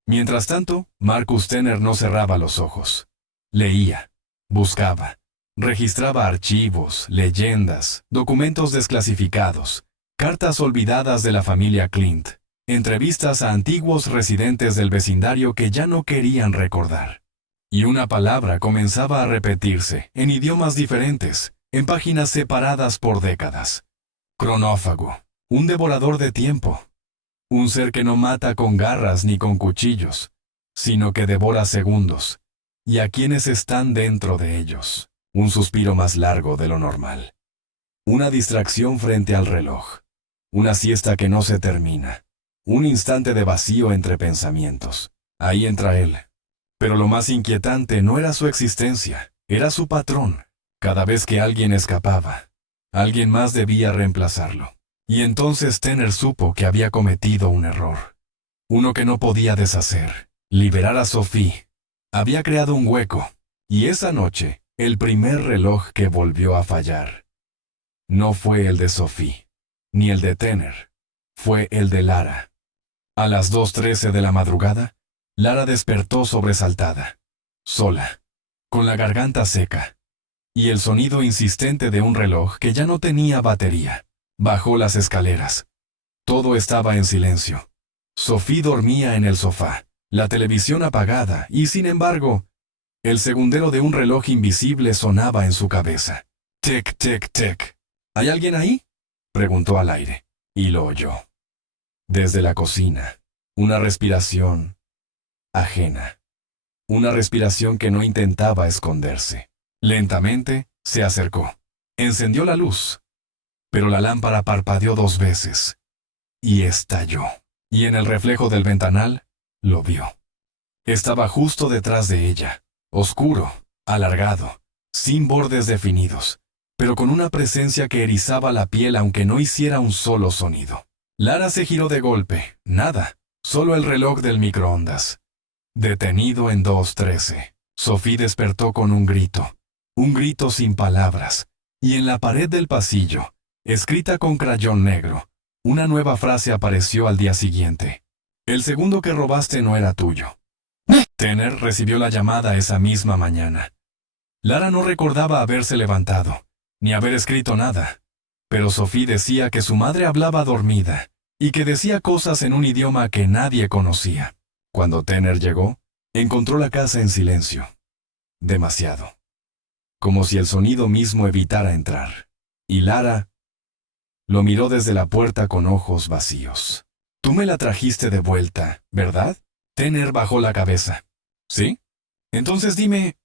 Mientras tanto, Marcus Tanner no cerraba los ojos. Leía, buscaba, registraba archivos, leyendas, documentos desclasificados, cartas olvidadas de la familia Clint, entrevistas a antiguos residentes del vecindario que ya no querían recordar. Y una palabra comenzaba a repetirse, en idiomas diferentes, en páginas separadas por décadas. Cronófago, un devorador de tiempo. Un ser que no mata con garras ni con cuchillos, sino que devora segundos, y a quienes están dentro de ellos. Un suspiro más largo de lo normal. Una distracción frente al reloj. Una siesta que no se termina. Un instante de vacío entre pensamientos. Ahí entra él. Pero lo más inquietante no era su existencia, era su patrón. Cada vez que alguien escapaba, alguien más debía reemplazarlo. Y entonces Tanner supo que había cometido un error. Uno que no podía deshacer. Liberar a Sophie. Había creado un hueco. Y esa noche, el primer reloj que volvió a fallar. No fue el de Sophie, ni el de Tanner. Fue el de Lara. A las 2:13 de la madrugada, Lara despertó sobresaltada, sola, con la garganta seca, y el sonido insistente de un reloj que ya no tenía batería. Bajó las escaleras. Todo estaba en silencio. Sophie dormía en el sofá, la televisión apagada, y sin embargo, el segundero de un reloj invisible sonaba en su cabeza. Tic, tic, tic. ¿Hay alguien ahí?, preguntó al aire, y lo oyó. Desde la cocina, una respiración ajena. Una respiración que no intentaba esconderse. Lentamente, se acercó. Encendió la luz. Pero la lámpara parpadeó 2 veces. Y estalló. Y en el reflejo del ventanal, lo vio. Estaba justo detrás de ella. Oscuro, alargado, sin bordes definidos, pero con una presencia que erizaba la piel aunque no hiciera un solo sonido. Lara se giró de golpe. Nada, solo el reloj del microondas. Detenido en 2:13. Sophie despertó con un grito sin palabras, y en la pared del pasillo, escrita con crayón negro, una nueva frase apareció al día siguiente. El segundo que robaste no era tuyo. Tanner recibió la llamada esa misma mañana. Lara no recordaba haberse levantado, ni haber escrito nada, pero Sophie decía que su madre hablaba dormida, y que decía cosas en un idioma que nadie conocía. Cuando Tanner llegó, encontró la casa en silencio. Demasiado. como si el sonido mismo evitara entrar. Y Lara lo miró desde la puerta con ojos vacíos. Tú me la trajiste de vuelta, ¿verdad? Tanner bajó la cabeza. ¿Sí? Entonces dime,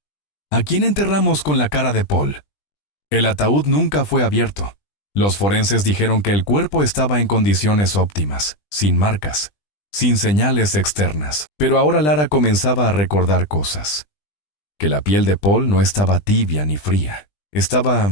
¿a quién enterramos con la cara de Paul? El ataúd nunca fue abierto. Los forenses dijeron que el cuerpo estaba en condiciones óptimas, sin marcas, sin señales externas. Pero ahora Lara comenzaba a recordar cosas. Que la piel de Paul no estaba tibia ni fría. Estaba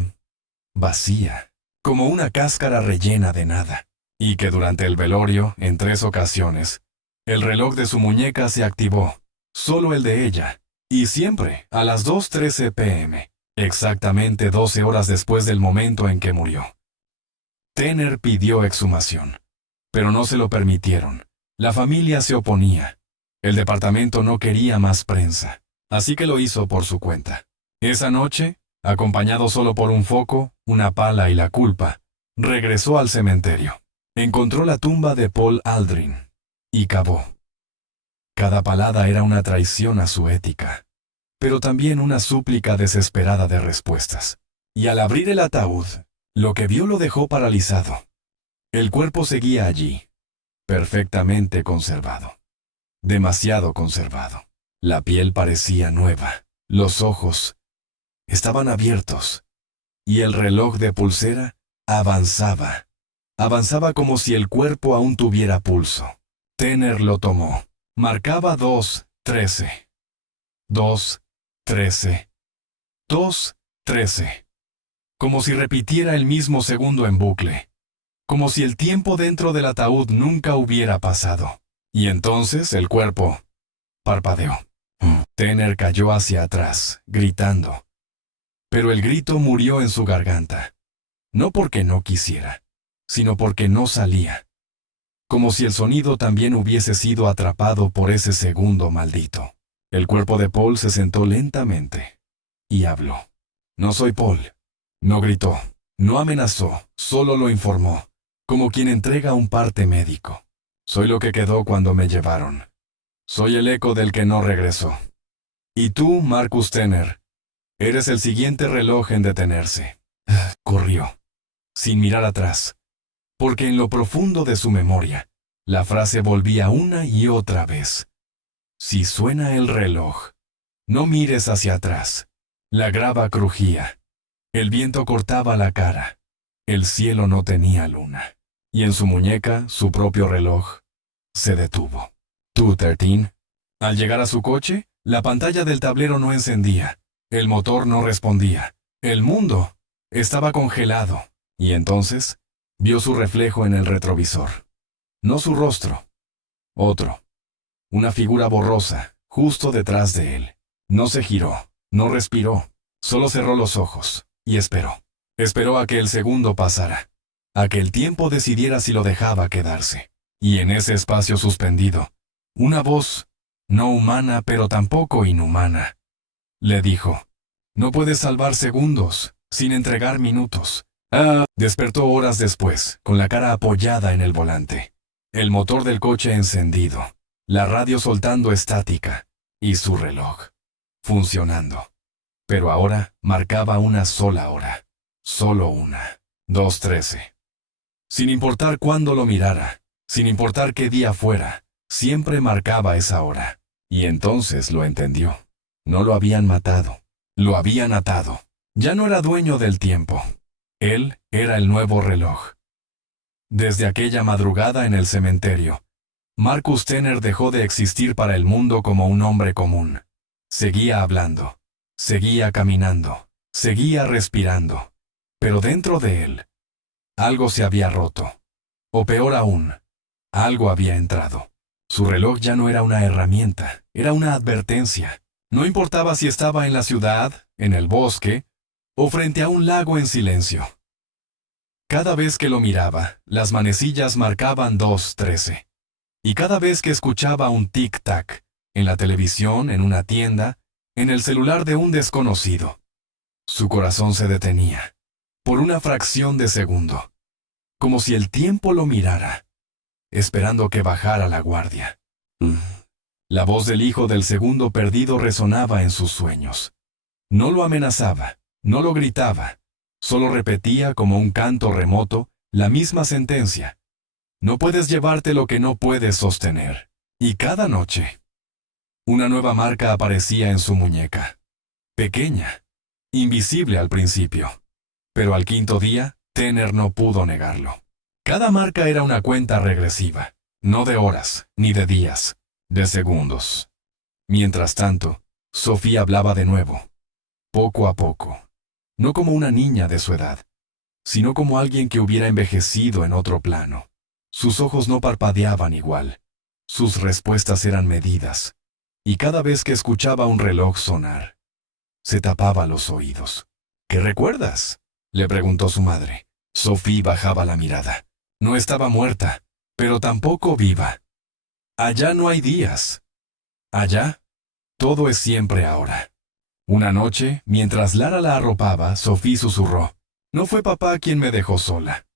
vacía, como una cáscara rellena de nada. Y que durante el velorio, en 3 ocasiones, el reloj de su muñeca se activó, solo el de ella, y siempre a las 2:13 p.m., exactamente 12 horas después del momento en que murió. Tanner pidió exhumación, pero no se lo permitieron. La familia se oponía. El departamento no quería más prensa, así que lo hizo por su cuenta. Esa noche, acompañado solo por un foco, una pala y la culpa, regresó al cementerio. Encontró la tumba de Paul Aldrin y cavó. Cada palada era una traición a su ética, pero también una súplica desesperada de respuestas. Y al abrir el ataúd, lo que vio lo dejó paralizado. El cuerpo seguía allí, perfectamente conservado. Demasiado conservado. La piel parecía nueva, los ojos estaban abiertos, y el reloj de pulsera avanzaba. Avanzaba como si el cuerpo aún tuviera pulso. Tanner lo tomó. Marcaba 2:13. 2:13. 2:13. Como si repitiera el mismo segundo en bucle. Como si el tiempo dentro del ataúd nunca hubiera pasado. Y entonces el cuerpo parpadeó. Tanner cayó hacia atrás, gritando. Pero el grito murió en su garganta. No porque no quisiera, sino porque no salía. Como si el sonido también hubiese sido atrapado por ese segundo maldito. El cuerpo de Paul se sentó lentamente y habló. No soy Paul. No gritó, no amenazó, solo lo informó, como quien entrega un parte médico. Soy lo que quedó cuando me llevaron. Soy el eco del que no regresó. Y tú, Marcus Tanner, eres el siguiente reloj en detenerse. Corrió, sin mirar atrás, porque en lo profundo de su memoria, la frase volvía una y otra vez. Si suena el reloj, no mires hacia atrás. La grava crujía. El viento cortaba la cara. El cielo no tenía luna. Y en su muñeca, su propio reloj, se detuvo. 2:13. Al llegar a su coche, la pantalla del tablero no encendía. El motor no respondía. El mundo estaba congelado. Y entonces, vio su reflejo en el retrovisor. No su rostro. Otro. Una figura borrosa, justo detrás de él. No se giró, no respiró, solo cerró los ojos, y esperó. Esperó a que el segundo pasara, a que el tiempo decidiera si lo dejaba quedarse. Y en ese espacio suspendido, una voz, no humana pero tampoco inhumana, le dijo, no puedes salvar segundos, sin entregar minutos. Despertó horas después, con la cara apoyada en el volante. El motor del coche encendido, la radio soltando estática, y su reloj, funcionando. Pero ahora marcaba una sola hora. Solo una. 2:13. Sin importar cuándo lo mirara, sin importar qué día fuera, siempre marcaba esa hora. Y entonces lo entendió. No lo habían matado. Lo habían atado. Ya no era dueño del tiempo. Él era el nuevo reloj. Desde aquella madrugada en el cementerio, Marcus Tanner dejó de existir para el mundo como un hombre común. Seguía hablando, seguía caminando, seguía respirando. Pero dentro de él, algo se había roto. O peor aún, algo había entrado. Su reloj ya no era una herramienta, era una advertencia. No importaba si estaba en la ciudad, en el bosque, o frente a un lago en silencio. Cada vez que lo miraba, las manecillas marcaban 2:13. Y cada vez que escuchaba un tic-tac, en la televisión, en una tienda, en el celular de un desconocido, su corazón se detenía, por una fracción de segundo, como si el tiempo lo mirara, esperando que bajara la guardia. La voz del hijo del segundo perdido resonaba en sus sueños. No lo amenazaba, No lo gritaba, solo repetía como un canto remoto la misma sentencia. No puedes llevarte lo que no puedes sostener. Y cada noche, una nueva marca aparecía en su muñeca. Pequeña, invisible al principio. Pero al quinto día, Tanner no pudo negarlo. Cada marca era una cuenta regresiva, no de horas, ni de días, de segundos. Mientras tanto, Sophie hablaba de nuevo, poco a poco. No como una niña de su edad, sino como alguien que hubiera envejecido en otro plano. Sus ojos no parpadeaban igual. Sus respuestas eran medidas. Y cada vez que escuchaba un reloj sonar, se tapaba los oídos. ¿Qué recuerdas?, le preguntó su madre. Sophie bajaba la mirada. No estaba muerta, pero tampoco viva. Allá no hay días. Allá, todo es siempre ahora. Una noche, mientras Lara la arropaba, Sophie susurró: «No fue papá quien me dejó sola».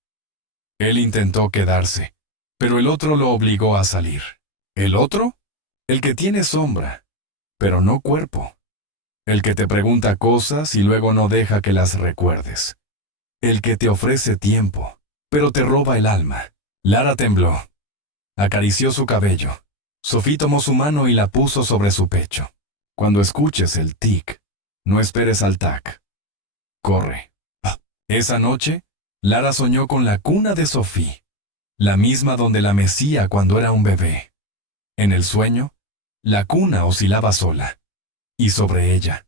Él intentó quedarse, pero el otro lo obligó a salir. ¿El otro? El que tiene sombra, pero no cuerpo. El que te pregunta cosas y luego no deja que las recuerdes. El que te ofrece tiempo, pero te roba el alma. Lara tembló. Acarició su cabello. Sophie tomó su mano y la puso sobre su pecho. Cuando escuches el tic, no esperes al tac. Corre. Esa noche, Lara soñó con la cuna de Sophie, la misma donde la mecía cuando era un bebé. En el sueño, la cuna oscilaba sola, y sobre ella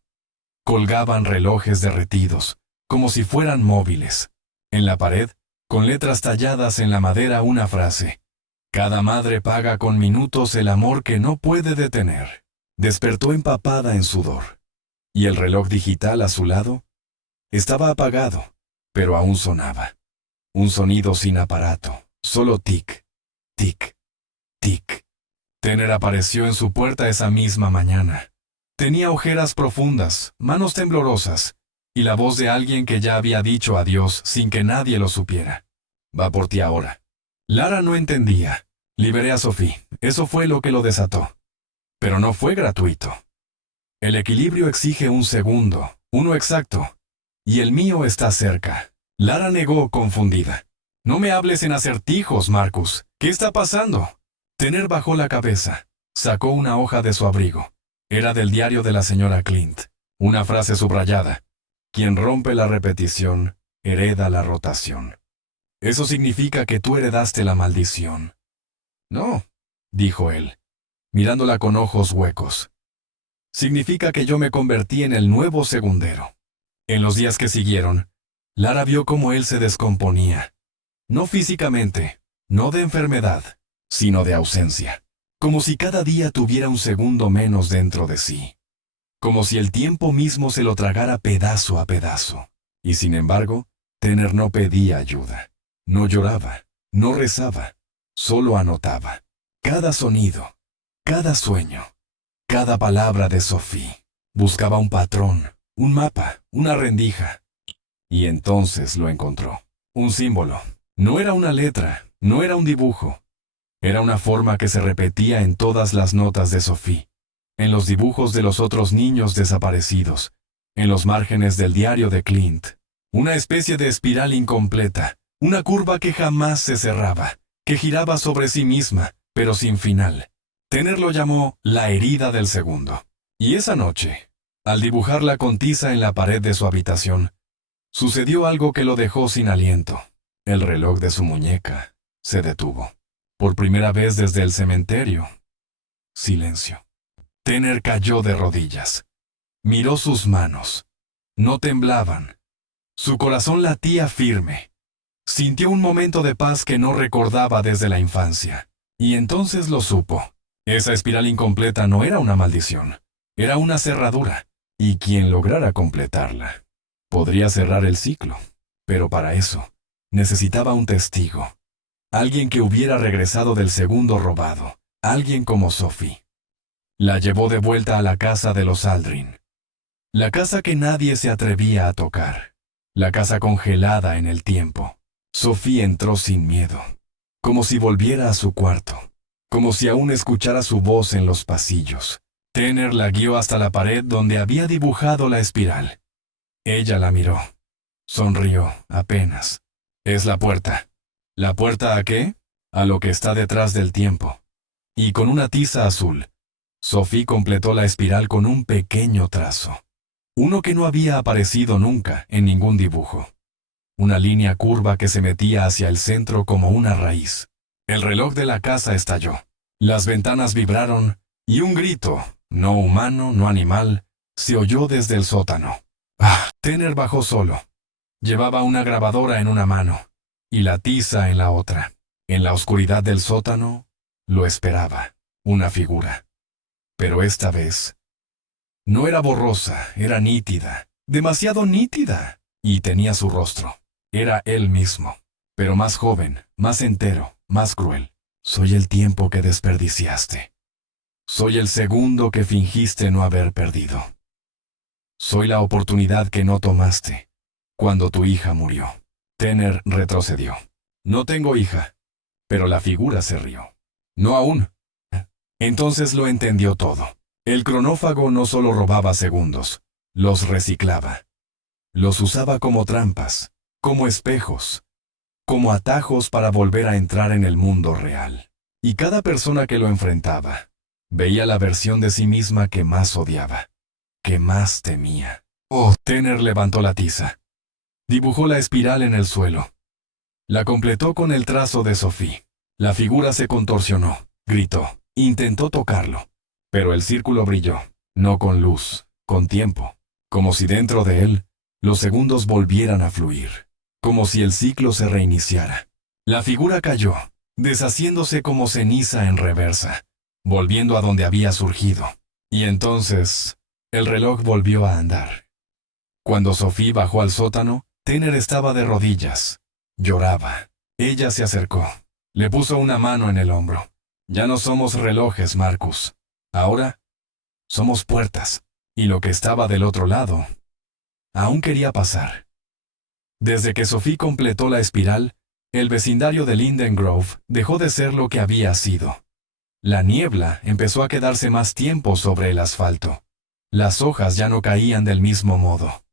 colgaban relojes derretidos, como si fueran móviles. En la pared, con letras talladas en la madera, una frase: «Cada madre paga con minutos el amor que no puede detener». Despertó empapada en sudor, y el reloj digital a su lado estaba apagado, pero aún sonaba. Un sonido sin aparato, solo tic, tic, tic. Tanner apareció en su puerta esa misma mañana. Tenía ojeras profundas, manos temblorosas, y la voz de alguien que ya había dicho adiós sin que nadie lo supiera. «Va por ti ahora». Lara no entendía. Liberé a Sophie. Eso fue lo que lo desató. Pero no fue gratuito. El equilibrio exige un segundo, uno exacto. Y el mío está cerca. Lara negó, confundida. «No me hables en acertijos, Marcus. ¿Qué está pasando?» Tanner bajó la cabeza. Sacó una hoja de su abrigo. Era del diario de la señora Clint. Una frase subrayada: «Quien rompe la repetición, hereda la rotación». «Eso significa que tú heredaste la maldición». «No», dijo él, mirándola con ojos huecos. «Significa que yo me convertí en el nuevo segundero». En los días que siguieron, Lara vio cómo él se descomponía. No físicamente, no de enfermedad, sino de ausencia. Como si cada día tuviera un segundo menos dentro de sí. Como si el tiempo mismo se lo tragara pedazo a pedazo. Y sin embargo, Tanner no pedía ayuda. No lloraba, no rezaba, solo anotaba. Cada sonido, cada sueño, cada palabra de Sophie. Buscaba un patrón, un mapa, una rendija. Y entonces lo encontró. Un símbolo. No era una letra, no era un dibujo. Era una forma que se repetía en todas las notas de Sophie, en los dibujos de los otros niños desaparecidos, en los márgenes del diario de Clint. Una especie de espiral incompleta, una curva que jamás se cerraba, que giraba sobre sí misma, pero sin final. Tanner lo llamó la herida del segundo. Y esa noche, al dibujarla con tiza en la pared de su habitación, sucedió algo que lo dejó sin aliento. El reloj de su muñeca se detuvo. Por primera vez desde el cementerio. Silencio. Tanner cayó de rodillas. Miró sus manos. No temblaban. Su corazón latía firme. Sintió un momento de paz que no recordaba desde la infancia. Y entonces lo supo. Esa espiral incompleta no era una maldición. Era una cerradura. Y quien lograra completarla podría cerrar el ciclo. Pero para eso, necesitaba un testigo. Alguien que hubiera regresado del segundo robado. Alguien como Sophie. La llevó de vuelta a la casa de los Aldrin. La casa que nadie se atrevía a tocar. La casa congelada en el tiempo. Sophie entró sin miedo. Como si volviera a su cuarto. Como si aún escuchara su voz en los pasillos. Tanner la guió hasta la pared donde había dibujado la espiral. Ella la miró. Sonrió, apenas. Es la puerta. ¿La puerta a qué? A lo que está detrás del tiempo. Y con una tiza azul, Sophie completó la espiral con un pequeño trazo. Uno que no había aparecido nunca en ningún dibujo. Una línea curva que se metía hacia el centro como una raíz. El reloj de la casa estalló. Las ventanas vibraron y un grito, no humano, no animal, se oyó desde el sótano. Tanner bajó solo. Llevaba una grabadora en una mano y la tiza en la otra. En la oscuridad del sótano lo esperaba, una figura. Pero esta vez no era borrosa, era nítida, demasiado nítida, y tenía su rostro. Era él mismo, pero más joven, más entero, más cruel. Soy el tiempo que desperdiciaste. Soy el segundo que fingiste no haber perdido. Soy la oportunidad que no tomaste cuando tu hija murió. Tanner retrocedió. No tengo hija, pero la figura se rió. No aún. Entonces lo entendió todo. El cronófago no solo robaba segundos, los reciclaba. Los usaba como trampas, como espejos, como atajos para volver a entrar en el mundo real. Y cada persona que lo enfrentaba, veía la versión de sí misma que más odiaba, que más temía. Tanner levantó la tiza. Dibujó la espiral en el suelo. La completó con el trazo de Sophie. La figura se contorsionó, gritó, intentó tocarlo. Pero el círculo brilló, no con luz, con tiempo, como si dentro de él los segundos volvieran a fluir, como si el ciclo se reiniciara. La figura cayó, deshaciéndose como ceniza en reversa, volviendo a donde había surgido. Y entonces, el reloj volvió a andar. Cuando Sophie bajó al sótano, Tanner estaba de rodillas. Lloraba. Ella se acercó. Le puso una mano en el hombro. Ya no somos relojes, Marcus. Ahora, somos puertas. Y lo que estaba del otro lado, aún quería pasar. Desde que Sophie completó la espiral, el vecindario de Linden Grove dejó de ser lo que había sido. La niebla empezó a quedarse más tiempo sobre el asfalto. Las hojas ya no caían del mismo modo.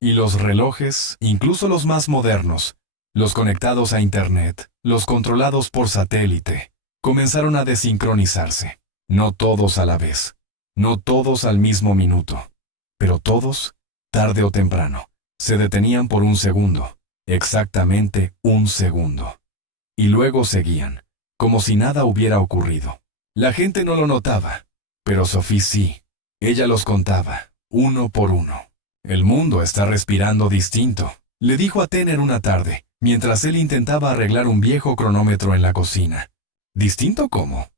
Y los relojes, incluso los más modernos, los conectados a Internet, los controlados por satélite, comenzaron a desincronizarse. No todos a la vez, no todos al mismo minuto, pero todos, tarde o temprano, se detenían por un segundo, exactamente un segundo. Y luego seguían, como si nada hubiera ocurrido. La gente no lo notaba, pero Sophie sí. Ella los contaba, uno por uno. El mundo está respirando distinto, le dijo a Tanner una tarde, mientras él intentaba arreglar un viejo cronómetro en la cocina. ¿Distinto cómo?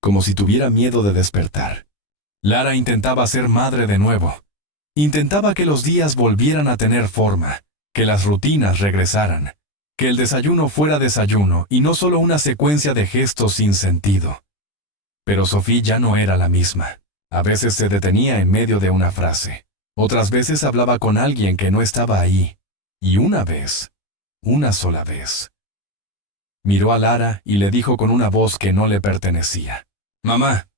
Como si tuviera miedo de despertar. Lara intentaba ser madre de nuevo. Intentaba que los días volvieran a tener forma, que las rutinas regresaran, que el desayuno fuera desayuno y no solo una secuencia de gestos sin sentido. Pero Sophie ya no era la misma. A veces se detenía en medio de una frase. Otras veces hablaba con alguien que no estaba ahí. Y una vez, una sola vez, miró a Lara y le dijo con una voz que no le pertenecía. «Mamá,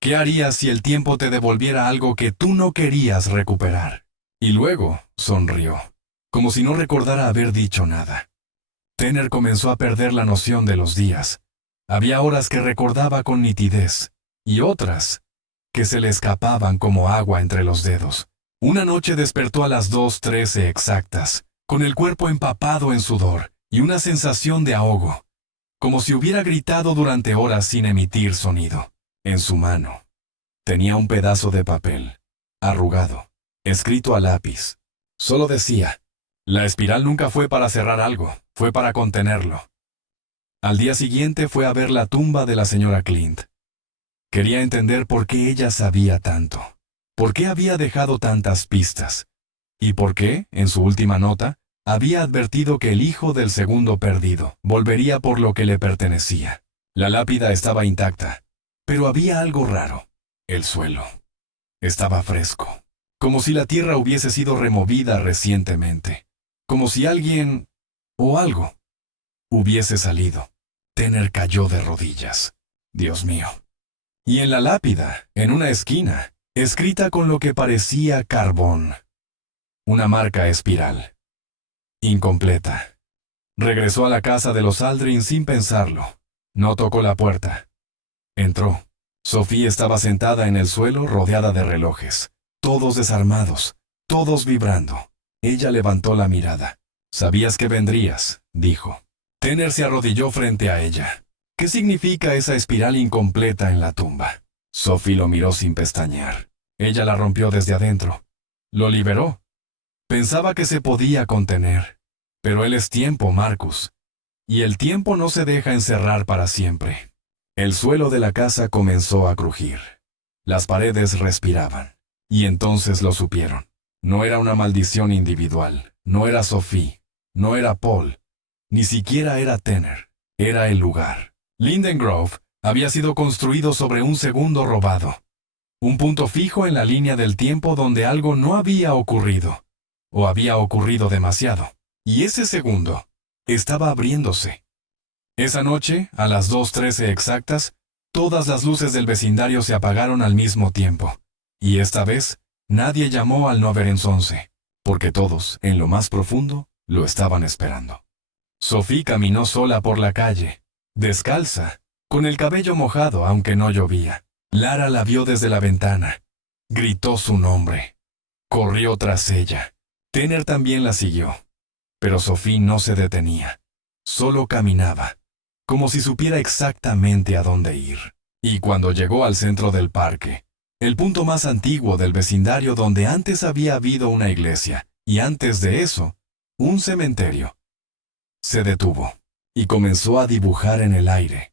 ¿qué harías si el tiempo te devolviera algo que tú no querías recuperar?» Y luego sonrió, como si no recordara haber dicho nada. Tanner comenzó a perder la noción de los días. Había horas que recordaba con nitidez, y otras que se le escapaban como agua entre los dedos. Una noche despertó a las 2:13 exactas, con el cuerpo empapado en sudor y una sensación de ahogo, como si hubiera gritado durante horas sin emitir sonido. En su mano tenía un pedazo de papel, arrugado, escrito a lápiz. Solo decía, la espiral nunca fue para cerrar algo, fue para contenerlo. Al día siguiente fue a ver la tumba de la señora Clint. Quería entender por qué ella sabía tanto, por qué había dejado tantas pistas, y por qué, en su última nota, había advertido que el hijo del segundo perdido volvería por lo que le pertenecía. La lápida estaba intacta, pero había algo raro. El suelo estaba fresco, como si la tierra hubiese sido removida recientemente, como si alguien, o algo, hubiese salido. Tanner cayó de rodillas. Dios mío. Y en la lápida, en una esquina, escrita con lo que parecía carbón, Una marca espiral. Incompleta. Regresó a la casa de los Aldrin sin pensarlo. No tocó la puerta. Entró. Sophie estaba sentada en el suelo rodeada de relojes. Todos desarmados. Todos vibrando. Ella levantó la mirada. «Sabías que vendrías», dijo. Tanner se arrodilló frente a ella. «¿Qué significa esa espiral incompleta en la tumba?» Sophie lo miró sin pestañear. Ella la rompió desde adentro. Lo liberó. Pensaba que se podía contener. Pero él es tiempo, Marcus. Y el tiempo no se deja encerrar para siempre. El suelo de la casa comenzó a crujir. Las paredes respiraban. Y entonces lo supieron. No era una maldición individual. No era Sophie. No era Paul. Ni siquiera era Tanner. Era el lugar. Linden Grove había sido construido sobre un segundo robado. Un punto fijo en la línea del tiempo donde algo no había ocurrido. O había ocurrido demasiado. Y ese segundo estaba abriéndose. Esa noche, a las 2:13 exactas, todas las luces del vecindario se apagaron al mismo tiempo. Y esta vez, nadie llamó al 911, porque todos, en lo más profundo, lo estaban esperando. Sophie caminó sola por la calle, descalza, con el cabello mojado aunque no llovía. Lara la vio desde la ventana. Gritó su nombre. Corrió tras ella. Tanner también la siguió. Pero Sophie no se detenía. Solo caminaba, como si supiera exactamente a dónde ir. Y cuando llegó al centro del parque, el punto más antiguo del vecindario donde antes había habido una iglesia, y antes de eso, un cementerio, se detuvo y comenzó a dibujar en el aire.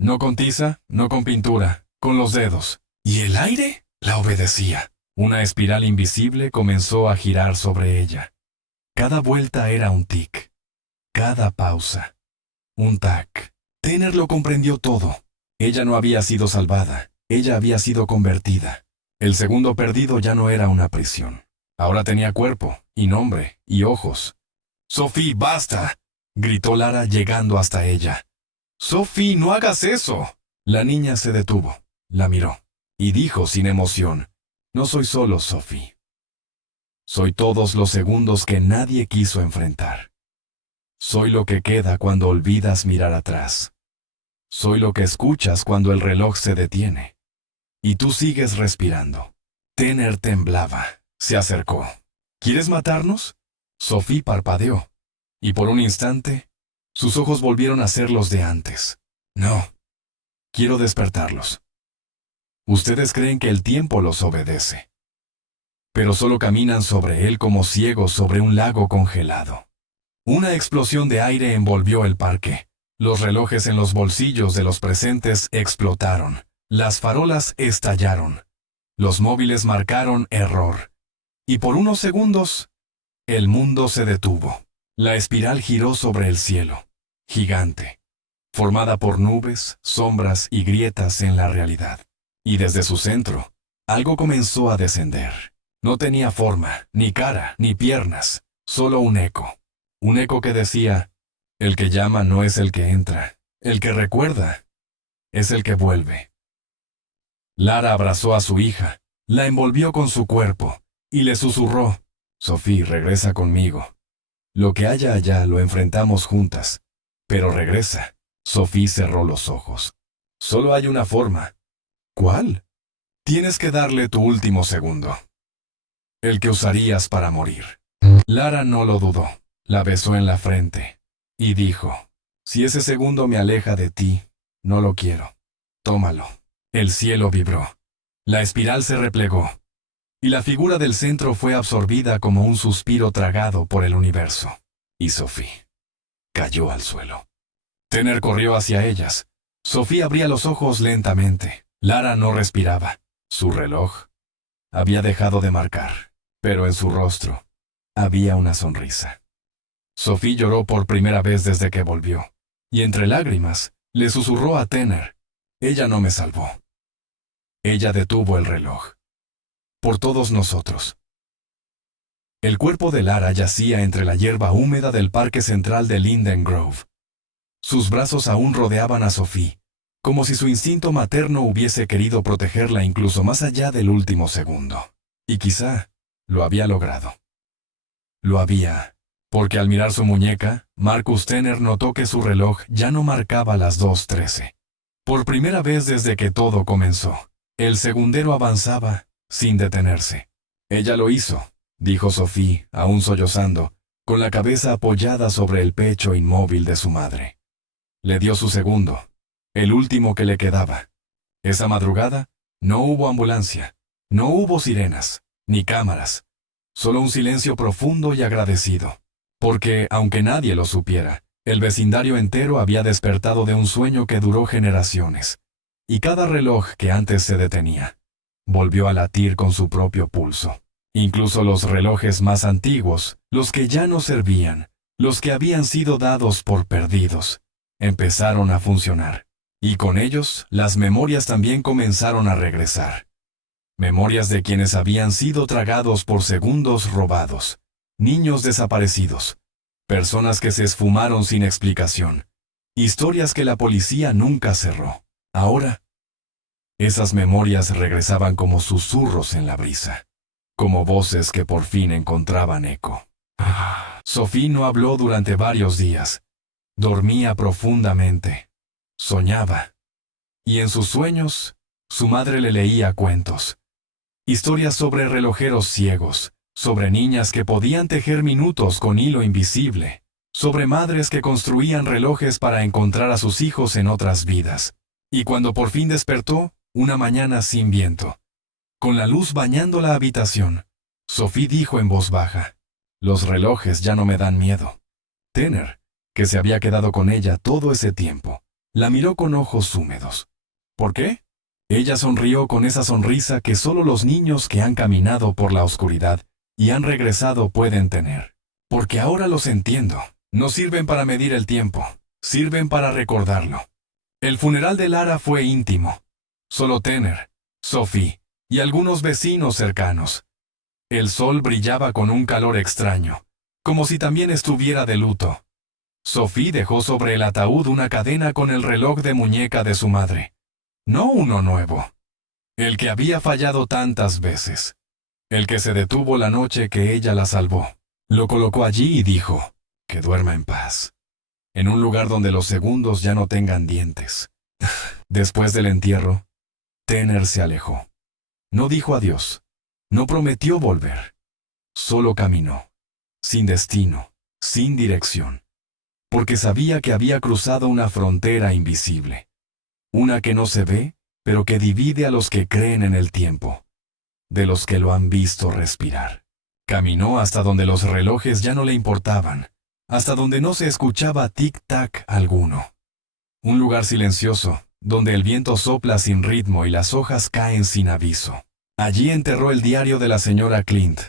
No con tiza, no con pintura, con los dedos. ¿Y el aire? La obedecía. Una espiral invisible comenzó a girar sobre ella. Cada vuelta era un tic. Cada pausa. Un tac. Tanner lo comprendió todo. Ella no había sido salvada. Ella había sido convertida. El segundo perdido ya no era una prisión. Ahora tenía cuerpo, y nombre, y ojos. «Sophie, basta», gritó Lara llegando hasta ella. «Sophie, no hagas eso». La niña se detuvo, la miró, y dijo sin emoción, «No soy solo Sophie. Soy todos los segundos que nadie quiso enfrentar. Soy lo que queda cuando olvidas mirar atrás. Soy lo que escuchas cuando el reloj se detiene. Y tú sigues respirando». Tanner temblaba, se acercó. «¿Quieres matarnos?» Sophie parpadeó, y por un instante, sus ojos volvieron a ser los de antes. «No. Quiero despertarlos. Ustedes creen que el tiempo los obedece, pero solo caminan sobre él como ciegos sobre un lago congelado». Una explosión de aire envolvió el parque. Los relojes en los bolsillos de los presentes explotaron. Las farolas estallaron. Los móviles marcaron error. Y por unos segundos, el mundo se detuvo. La espiral giró sobre el cielo, gigante, formada por nubes, sombras y grietas en la realidad. Y desde su centro, algo comenzó a descender. No tenía forma, ni cara, ni piernas, solo un eco. Un eco que decía, «El que llama no es el que entra, el que recuerda es el que vuelve». Lara abrazó a su hija, la envolvió con su cuerpo, y le susurró, «Sophie, regresa conmigo. Lo que haya allá lo enfrentamos juntas. Pero regresa». Sophie cerró los ojos. «Solo hay una forma». «¿Cuál?» «Tienes que darle tu último segundo. El que usarías para morir». Lara no lo dudó. La besó en la frente y dijo, «Si ese segundo me aleja de ti, no lo quiero. Tómalo». El cielo vibró. La espiral se replegó. Y la figura del centro fue absorbida como un suspiro tragado por el universo. Y Sophie cayó al suelo. Tanner corrió hacia ellas. Sophie abría los ojos lentamente. Lara no respiraba. Su reloj había dejado de marcar, pero en su rostro había una sonrisa. Sophie lloró por primera vez desde que volvió, y entre lágrimas le susurró a Tanner, «Ella no me salvó. Ella detuvo el reloj. Por todos nosotros». El cuerpo de Lara yacía entre la hierba húmeda del parque central de Linden Grove. Sus brazos aún rodeaban a Sophie, como si su instinto materno hubiese querido protegerla incluso más allá del último segundo. Y quizá lo había logrado. Lo había. Porque al mirar su muñeca, Marcus Tanner notó que su reloj ya no marcaba las 2:13. Por primera vez desde que todo comenzó, el segundero avanzaba sin detenerse. Ella lo hizo, dijo Sophie, aún sollozando, con la cabeza apoyada sobre el pecho inmóvil de su madre. Le dio su segundo, el último que le quedaba. Esa madrugada, no hubo ambulancia, no hubo sirenas, ni cámaras, solo un silencio profundo y agradecido. Porque, aunque nadie lo supiera, el vecindario entero había despertado de un sueño que duró generaciones, y cada reloj que antes se detenía, volvió a latir con su propio pulso. Incluso los relojes más antiguos, los que ya no servían, los que habían sido dados por perdidos, empezaron a funcionar. Y con ellos, las memorias también comenzaron a regresar. Memorias de quienes habían sido tragados por segundos robados, niños desaparecidos, personas que se esfumaron sin explicación, historias que la policía nunca cerró. Ahora, esas memorias regresaban como susurros en la brisa, como voces que por fin encontraban eco. Sophie no habló durante varios días. Dormía profundamente. Soñaba. Y en sus sueños, su madre le leía cuentos. Historias sobre relojeros ciegos, sobre niñas que podían tejer minutos con hilo invisible, sobre madres que construían relojes para encontrar a sus hijos en otras vidas. Y cuando por fin despertó, una mañana sin viento, con la luz bañando la habitación, Sophie dijo en voz baja: «Los relojes ya no me dan miedo». Tanner, que se había quedado con ella todo ese tiempo, la miró con ojos húmedos. ¿Por qué? Ella sonrió con esa sonrisa que solo los niños que han caminado por la oscuridad y han regresado pueden tener. Porque ahora los entiendo. No sirven para medir el tiempo, sirven para recordarlo. El funeral de Lara fue íntimo. Solo Tanner, Sophie y algunos vecinos cercanos. El sol brillaba con un calor extraño, como si también estuviera de luto. Sophie dejó sobre el ataúd una cadena con el reloj de muñeca de su madre. No uno nuevo. El que había fallado tantas veces. El que se detuvo la noche que ella la salvó. Lo colocó allí y dijo: «Que duerma en paz. En un lugar donde los segundos ya no tengan dientes». Después del entierro, Tanner se alejó. No dijo adiós. No prometió volver. Solo caminó. Sin destino, sin dirección. Porque sabía que había cruzado una frontera invisible. Una que no se ve, pero que divide a los que creen en el tiempo, de los que lo han visto respirar. Caminó hasta donde los relojes ya no le importaban, hasta donde no se escuchaba tic-tac alguno. Un lugar silencioso, donde el viento sopla sin ritmo y las hojas caen sin aviso. Allí enterró el diario de la señora Clint.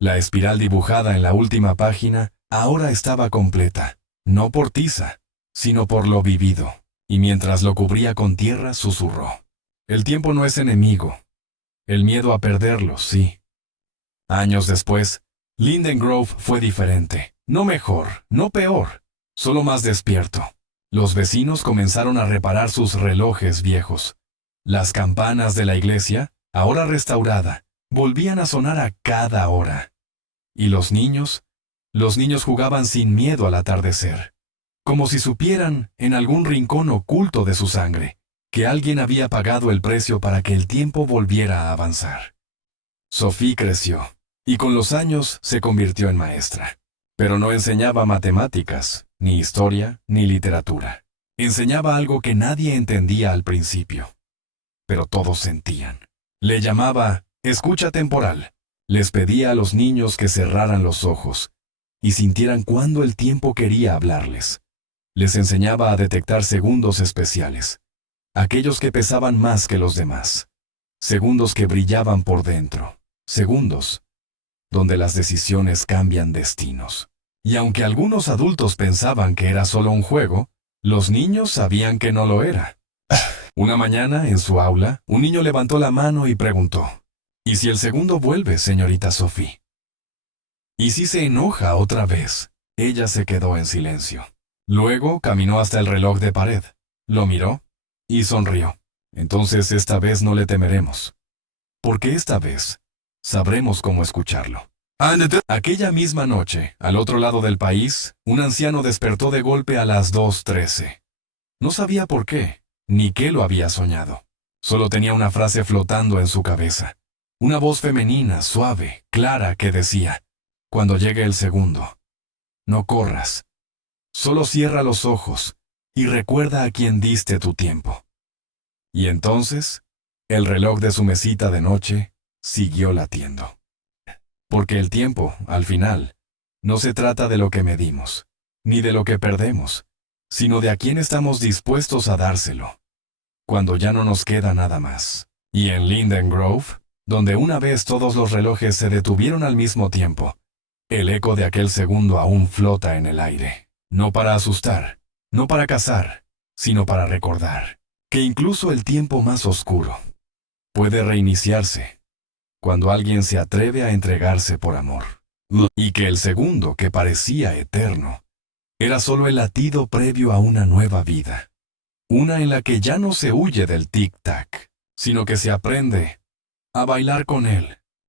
La espiral dibujada en la última página ahora estaba completa, no por tiza, sino por lo vivido, y mientras lo cubría con tierra susurró: «El tiempo no es enemigo. El miedo a perderlo, sí». Años después, Linden Grove fue diferente. No mejor, no peor, solo más despierto. Los vecinos comenzaron a reparar sus relojes viejos. Las campanas de la iglesia, ahora restaurada, volvían a sonar a cada hora. Y los niños jugaban sin miedo al atardecer, como si supieran, en algún rincón oculto de su sangre, que alguien había pagado el precio para que el tiempo volviera a avanzar. Sophie creció, y con los años se convirtió en maestra. Pero no enseñaba matemáticas, ni historia, ni literatura. Enseñaba algo que nadie entendía al principio. Pero todos sentían. Le llamaba escucha temporal. Les pedía a los niños que cerraran los ojos y sintieran cuándo el tiempo quería hablarles. Les enseñaba a detectar segundos especiales, aquellos que pesaban más que los demás. Segundos que brillaban por dentro. Segundos donde las decisiones cambian destinos. Y aunque algunos adultos pensaban que era solo un juego, los niños sabían que no lo era. Una mañana, en su aula, un niño levantó la mano y preguntó: «¿Y si el segundo vuelve, señorita Sophie?» «¿Y si se enoja otra vez?» Ella se quedó en silencio. Luego caminó hasta el reloj de pared, lo miró y sonrió. «Entonces esta vez no le temeremos, porque esta vez sabremos cómo escucharlo». Aquella misma noche, al otro lado del país, un anciano despertó de golpe a las 2:13. No sabía por qué, ni qué lo había soñado. Solo tenía una frase flotando en su cabeza. Una voz femenina, suave, clara, que decía: cuando llegue el segundo, no corras. Solo cierra los ojos y recuerda a quién diste tu tiempo. Y entonces, el reloj de su mesita de noche siguió latiendo. Porque el tiempo, al final, no se trata de lo que medimos, ni de lo que perdemos, sino de a quién estamos dispuestos a dárselo, cuando ya no nos queda nada más. Y en Linden Grove, donde una vez todos los relojes se detuvieron al mismo tiempo, el eco de aquel segundo aún flota en el aire, no para asustar, no para cazar, sino para recordar que incluso el tiempo más oscuro puede reiniciarse cuando alguien se atreve a entregarse por amor, y que el segundo que parecía eterno era solo el latido previo a una nueva vida, una en la que ya no se huye del tic-tac, sino que se aprende a bailar con él,